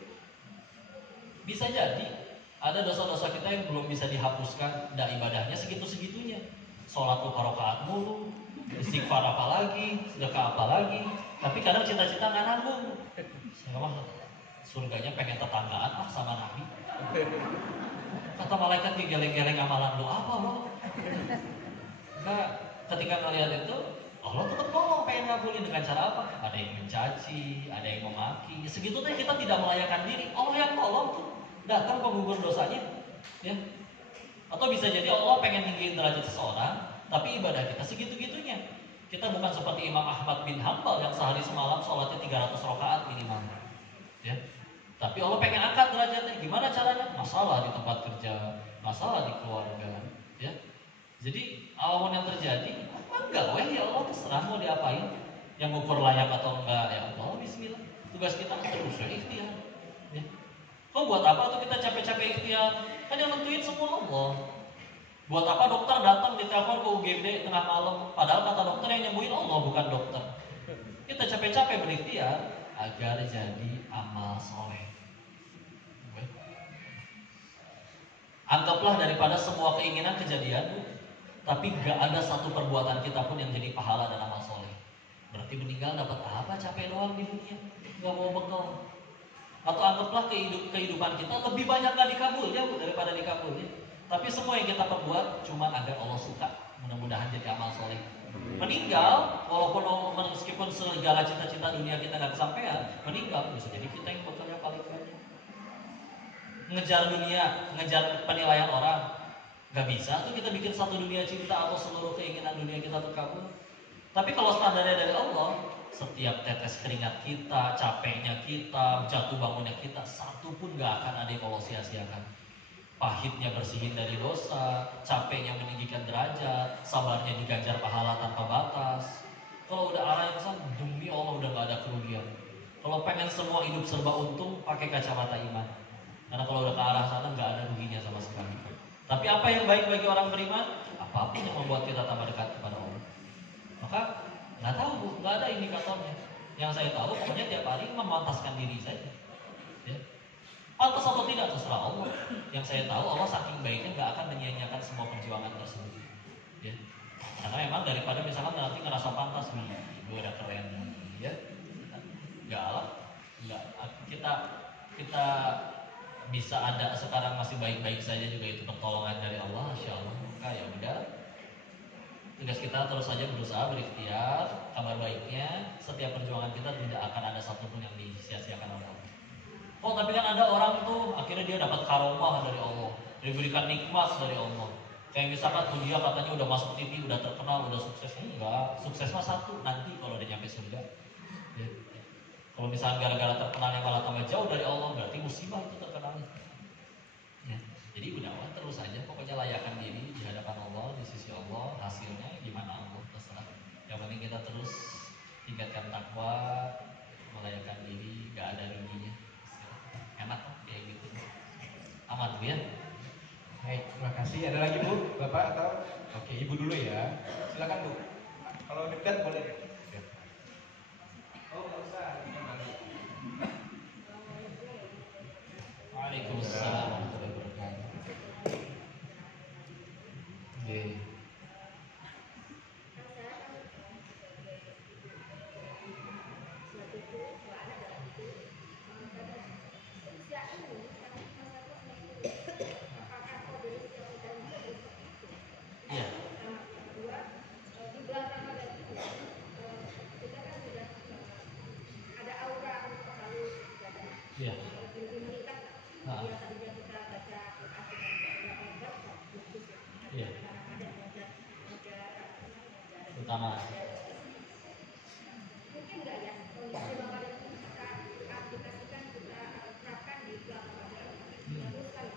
Bisa jadi ada dosa-dosa kita yang belum bisa dihapuskan, dan ibadahnya segitu-segitunya. Sholat lupa rakaat mulu, istighfar apa lagi, sedekah apa lagi. Tapi kadang cita-cita nggak nanggung. Sama surganya pengen tetanggaan sama Nabi. Kata malaikat digeleng-geleng amalan lu apa lo? Nah, ketika ngeliat itu, Allah tetap nolong, pengen ngabulin dengan cara apa? Ada yang mencaci, ada yang memaki. Segitu teh kita tidak melayakkan diri. Allah yang tolong tuh datang penggugur dosanya, ya. Atau bisa jadi Allah pengen tinggiin derajat seseorang, tapi ibadah kita segitu-gitunya. Kita bukan seperti Imam Ahmad bin Hanbal yang sehari semalam sholatnya 300 rakaat minimal, ya. Tapi Allah pengen angkat derajatnya. Gimana caranya? Masalah di tempat kerja, masalah di keluarga, ya. Jadi apapun yang terjadi, enggak, ya Allah terserah mau diapain. Yang ukur layak atau enggak, ya Allah, bismillah. Tugas kita terus ya ikhtiar, ya. Kok buat apa tuh kita capek-capek ikhtiar? Kan yang nentuin semua Allah. Buat apa dokter datang ditelepon ke UGD tengah malam, padahal kata dokter yang nyembuhin Allah bukan dokter. Kita capek-capek berikhtiar agar jadi amal soleh. Anggaplah daripada semua keinginan kejadian, tapi gak ada satu perbuatan kita pun yang jadi pahala dan amal soleh. Berarti meninggal dapat apa? Capek doang di dunia, gak mau bekal. Atau anggaplah kehidupan kita lebih banyak gak dikabulnya daripada dikabulnya. Tapi semua yang kita perbuat cuma agar Allah suka. Mudah-mudahan jadi amal soleh. Meninggal, walaupun meskipun segala cita-cita dunia kita gak kesampaian, meninggal bisa jadi kita yang bekerja paling banyak. Ngejar dunia, ngejar penilaian orang, gak bisa tuh kita bikin satu dunia cinta atau seluruh keinginan dunia kita terkabul. Tapi kalau standarnya dari Allah, setiap tetes keringat kita, capeknya kita, jatuh bangunnya kita, satu pun gak akan ada yang Allah sia-siakan. Pahitnya bersihin dari dosa, capeknya meninggikan derajat, sabarnya diganjar pahala tanpa batas. Kalau udah arah yang kesana, demi Allah udah gak ada kerugian. Kalau pengen semua hidup serba untung, pakai kacamata iman. Karena kalau udah ke arah sana nggak ada ruginya sama sekali. Tapi apa yang baik bagi orang beriman? Apapun yang membuat kita tambah dekat kepada Allah. Maka nggak tahu bu, nggak ada indikatornya. Yang saya tahu pokoknya tiap hari memantaskan diri saja. Pantas atau tidak terserah Allah. Yang saya tahu Allah saking baiknya nggak akan menyia-nyiakan semua perjuangan tersebut. Ya. Karena memang daripada misalkan nanti ngerasa pantas, gue udah keren, ya. Enggak lah, enggak. Kita bisa ada sekarang masih baik-baik saja juga itu pertolongan dari Allah, Masya Allah. Maka ya udah, tugas kita terus saja berusaha berikhtiar. Kabar baiknya setiap perjuangan kita tidak akan ada satupun yang disia-siakan oleh Allah. Oh tapi kan ada orang tuh akhirnya dia dapat karomah dari Allah, diberikan nikmat dari Allah. Kayak misalkan tuh dia katanya udah masuk TV, udah terkenal, udah sukses. Enggak, sukses mah satu nanti kalau udah nyampe surga. Ya. Kalau misalnya gara-gara terkenalnya malah tambah jauh dari Allah, berarti musibah itu terkenalnya. Ya. Jadi berdakwah terus saja, pokoknya layakan diri di hadapan Allah, di sisi Allah, hasilnya gimana Allah terserah. Yang penting kita terus tingkatkan takwa, melayakan diri, gak ada ruginya. Enak kok kayak gitu. Aman Bu ya. Baik, terima kasih. Ada lagi Bu, Bapak atau? Oke, Ibu dulu ya. Silakan Bu. Kalau dekat boleh. Dekat. Oh, nggak usah. Waalaikumsalam warahmatullahi wabarakatuh. Oke. Iya. Iya. Nah. Iya. Utama. Mungkin enggak ya, kondisi Bapak yang kita aplikasikan, kita terapkan di belakang teruskan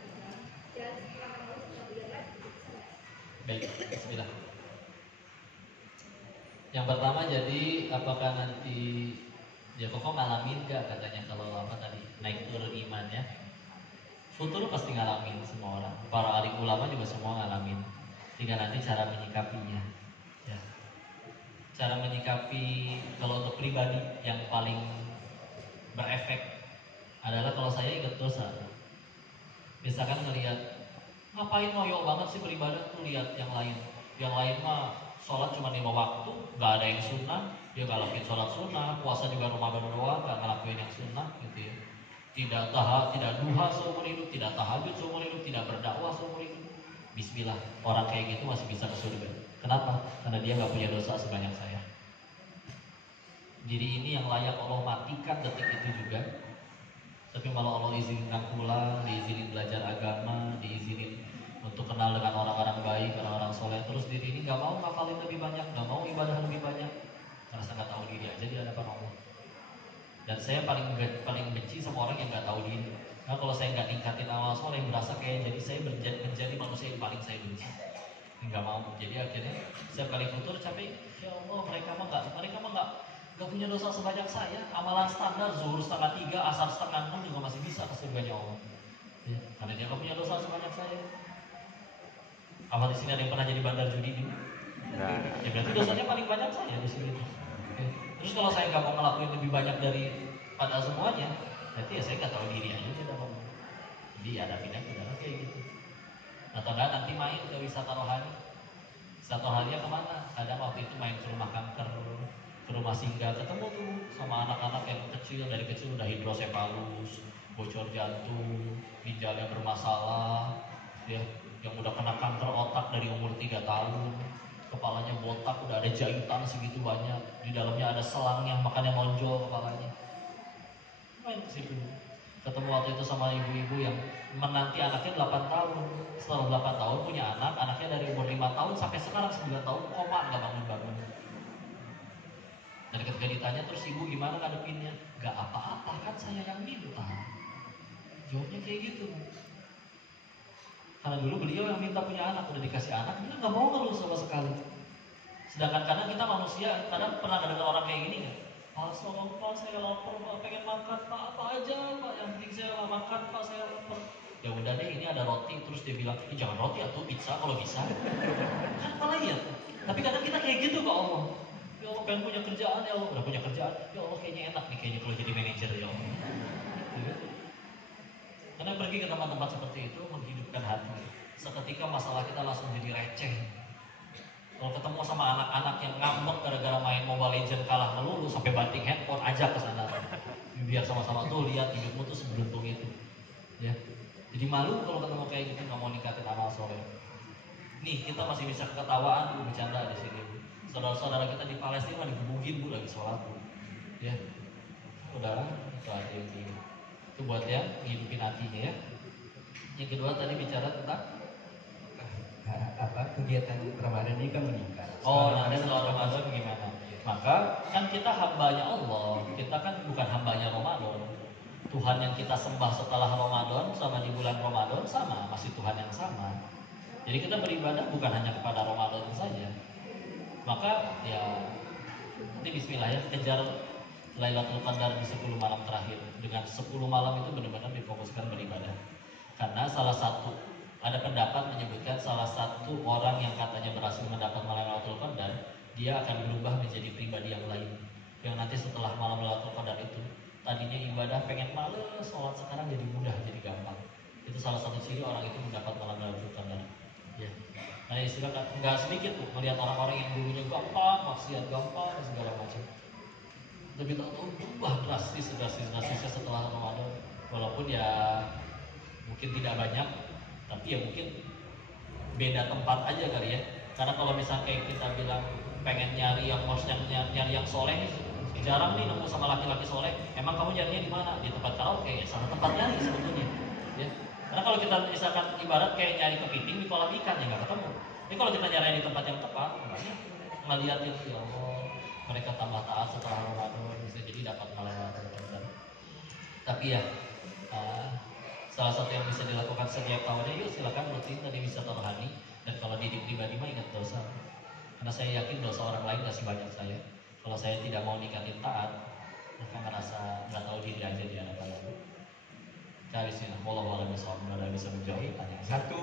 dan setelah harus kita lagi. Baik, bismillah. Yang pertama jadi apakah nanti ya Koko ngalamin gak katanya kalau apa tadi naik turun iman ya. Futur pasti ngalamin semua orang. Para alim ulama juga semua ngalamin. Tinggal nanti cara menyikapinya. Ya. Cara menyikapi kalau untuk pribadi yang paling berefek adalah kalau saya ingat dosa. Misalkan ngelihat ngapain ngoyo banget sih beribadah tuh, lihat yang lain. Yang lain mah sholat cuma 5 waktu, nggak ada yang sunnah, dia nggak lakuin sholat sunnah, puasa juga Ramadan doang, nggak ngelakuin yang sunnah gitu ya. Tidak duha seumur hidup, tidak tahajud seumur hidup, tidak berdakwah seumur hidup. Bismillah, orang kayak gitu masih bisa ke surga. Kenapa? Karena dia nggak punya dosa sebanyak saya. Jadi ini yang layak Allah matikan detik itu juga. Tapi malah Allah izinkan pulang, diizinin belajar agama, diizinin untuk kenal dengan orang-orang baik, orang-orang soleh. Terus diri ini nggak mau ngafalin lebih banyak, nggak mau ibadah lebih banyak, karena sangat tahu diri aja di hadapan Allah. Dan saya paling benci sama orang yang nggak tahu diri. Nah kalau saya nggak ningkatin amal soleh, berasa kayak jadi saya menjadi manusia yang paling saya benci. Nggak mau. Jadi akhirnya setiap kali futur capek. Ya Allah, mereka mah nggak punya dosa sebanyak saya. Amalan standar zuhur 2:30, asar 5:30 juga masih bisa ke surganya Allah. Ya, karena dia nggak punya dosa sebanyak saya. Awal di sini ada yang pernah jadi bandar judi? Nah. Ya berarti dosanya paling banyak saya di sini. Oke. Terus kalau saya nggak mau ngelakuin lebih banyak daripada semuanya, berarti ya saya nggak tahu diri aja tidak mau. Jadi ada pindah kayak gitu. Atau enggak nanti main ke wisata rohani. Wisata rohani kemana? Kadang waktu itu main ke rumah kanker, ke rumah singgah, ketemu tuh sama anak-anak yang kecil, dari kecil udah hidrosefalus, bocor jantung, ginjalnya bermasalah, ya, yang udah kena kanker otak dari umur 3 tahun, kepalanya botak, udah ada jahitan segitu banyak, di dalamnya ada selangnya, makanya nonjol kepalanya. Main ke situ. Ketemu waktu itu sama ibu-ibu yang menanti anaknya 8 tahun. Setelah 8 tahun punya anak, anaknya dari umur 5 tahun sampai sekarang 9 tahun koma, nggak bangun-bangun. Dan ketika ditanya terus ibu gimana ngadepinnya? Gak apa-apa, kan saya yang minta. Jawabnya kayak gitu. Karena dulu beliau yang minta punya anak, udah dikasih anak, dia nggak mau ngeluh sama sekali. Sedangkan kadang kita manusia, kadang pernah dengar orang kayak gini nggak? Pak, saya lapar, Pak, pengen makan, Pak, apa aja, Pak, yang penting saya makan, Pak, saya lapar. Ya udah deh, ini ada roti, terus dia bilang, jangan roti atau pizza kalau bisa. Kan apa lagi ya? Tapi kadang kita kayak gitu Pak Allah. Ya Allah pengen punya kerjaan, ya Allah udah punya kerjaan, ya Allah kayaknya enak nih kayaknya kalau jadi manajer ya Allah. Gitu. Karena pergi ke tempat-tempat seperti itu menghidupkan hati. Seketika masalah kita langsung jadi receh. Kalau ketemu sama anak-anak yang ngambek gara-gara main Mobile Legends kalah melulu sampai banting handphone, ajak ke sana. Biar sama-sama tuh lihat hidupmu tuh seberuntung itu. Ya. Jadi malu kalau ketemu kayak gitu, nggak mau ningkatin amal soleh. Nih kita masih bisa ketawaan, bercanda di sini. Saudara-saudara kita di Palestina digebukin bu lagi sholat bu. Ya. Udah, itu aja yang itu buat ya ngidupin hatinya ya. Yang kedua tadi bicara tentang kegiatan Ramadan ini kan meningkat. nanti setelah Ramadan gimana? Maka kan kita hambanya Allah, kita kan bukan hambanya Ramadan. Tuhan yang kita sembah setelah Ramadan sama di bulan Ramadan sama, masih Tuhan yang sama. Jadi kita beribadah bukan hanya kepada Ramadan saja. Maka ya nanti Bismillah ya, kejar Lailatul Qadar di 10 malam terakhir. Dengan 10 malam itu benar-benar difokuskan beribadah. Karena ada pendapat menyebutkan salah satu orang yang katanya berhasil mendapat malam Lailatul Qadar, dia akan berubah menjadi pribadi yang lain. Yang nanti setelah malam Lailatul Qadar itu, tadinya ibadah pengen males, sholat sekarang jadi mudah, jadi gampang. Itu salah satu ciri orang itu mendapat malam Lailatul Qadar. Ya. Nah istilah nggak sedikit tuh melihat orang-orang yang dulunya gampang, maksiat gampang, segala macam. Tapi tahu berubah drastisnya setelah Ramadan. Walaupun ya mungkin tidak banyak, tapi ya mungkin beda tempat aja kali ya. Karena kalau misalnya kayak kita bilang pengen nyari yang nyari yang soleh, jarang nih nemu sama laki-laki soleh. Emang kamu nyarinya di mana? Di tempat karaoke ya, salah tempat nyari sebetulnya. Ya. Karena kalau kita misalkan ibarat kayak nyari kepiting di kolam ikan ya nggak ketemu. Ini kalau kita nyari di tempat yang tepat, banyak ngeliat yang ya Allah, mereka tambah taat setelah Ramadan, bisa jadi dapat malam Ramadan. Tapi ya salah satu yang bisa dilakukan setiap tahunnya, yuk silakan rutin tadi bisa rohani. Dan kalau diri pribadi mah ingat dosa, karena saya yakin dosa orang lain masih banyak saya. Kalau saya tidak mau ningkatin taat, maka merasa nggak tahu diri aja di hadapan Allah. Kita di sini, Allah bisa menjauhi tanya. Satu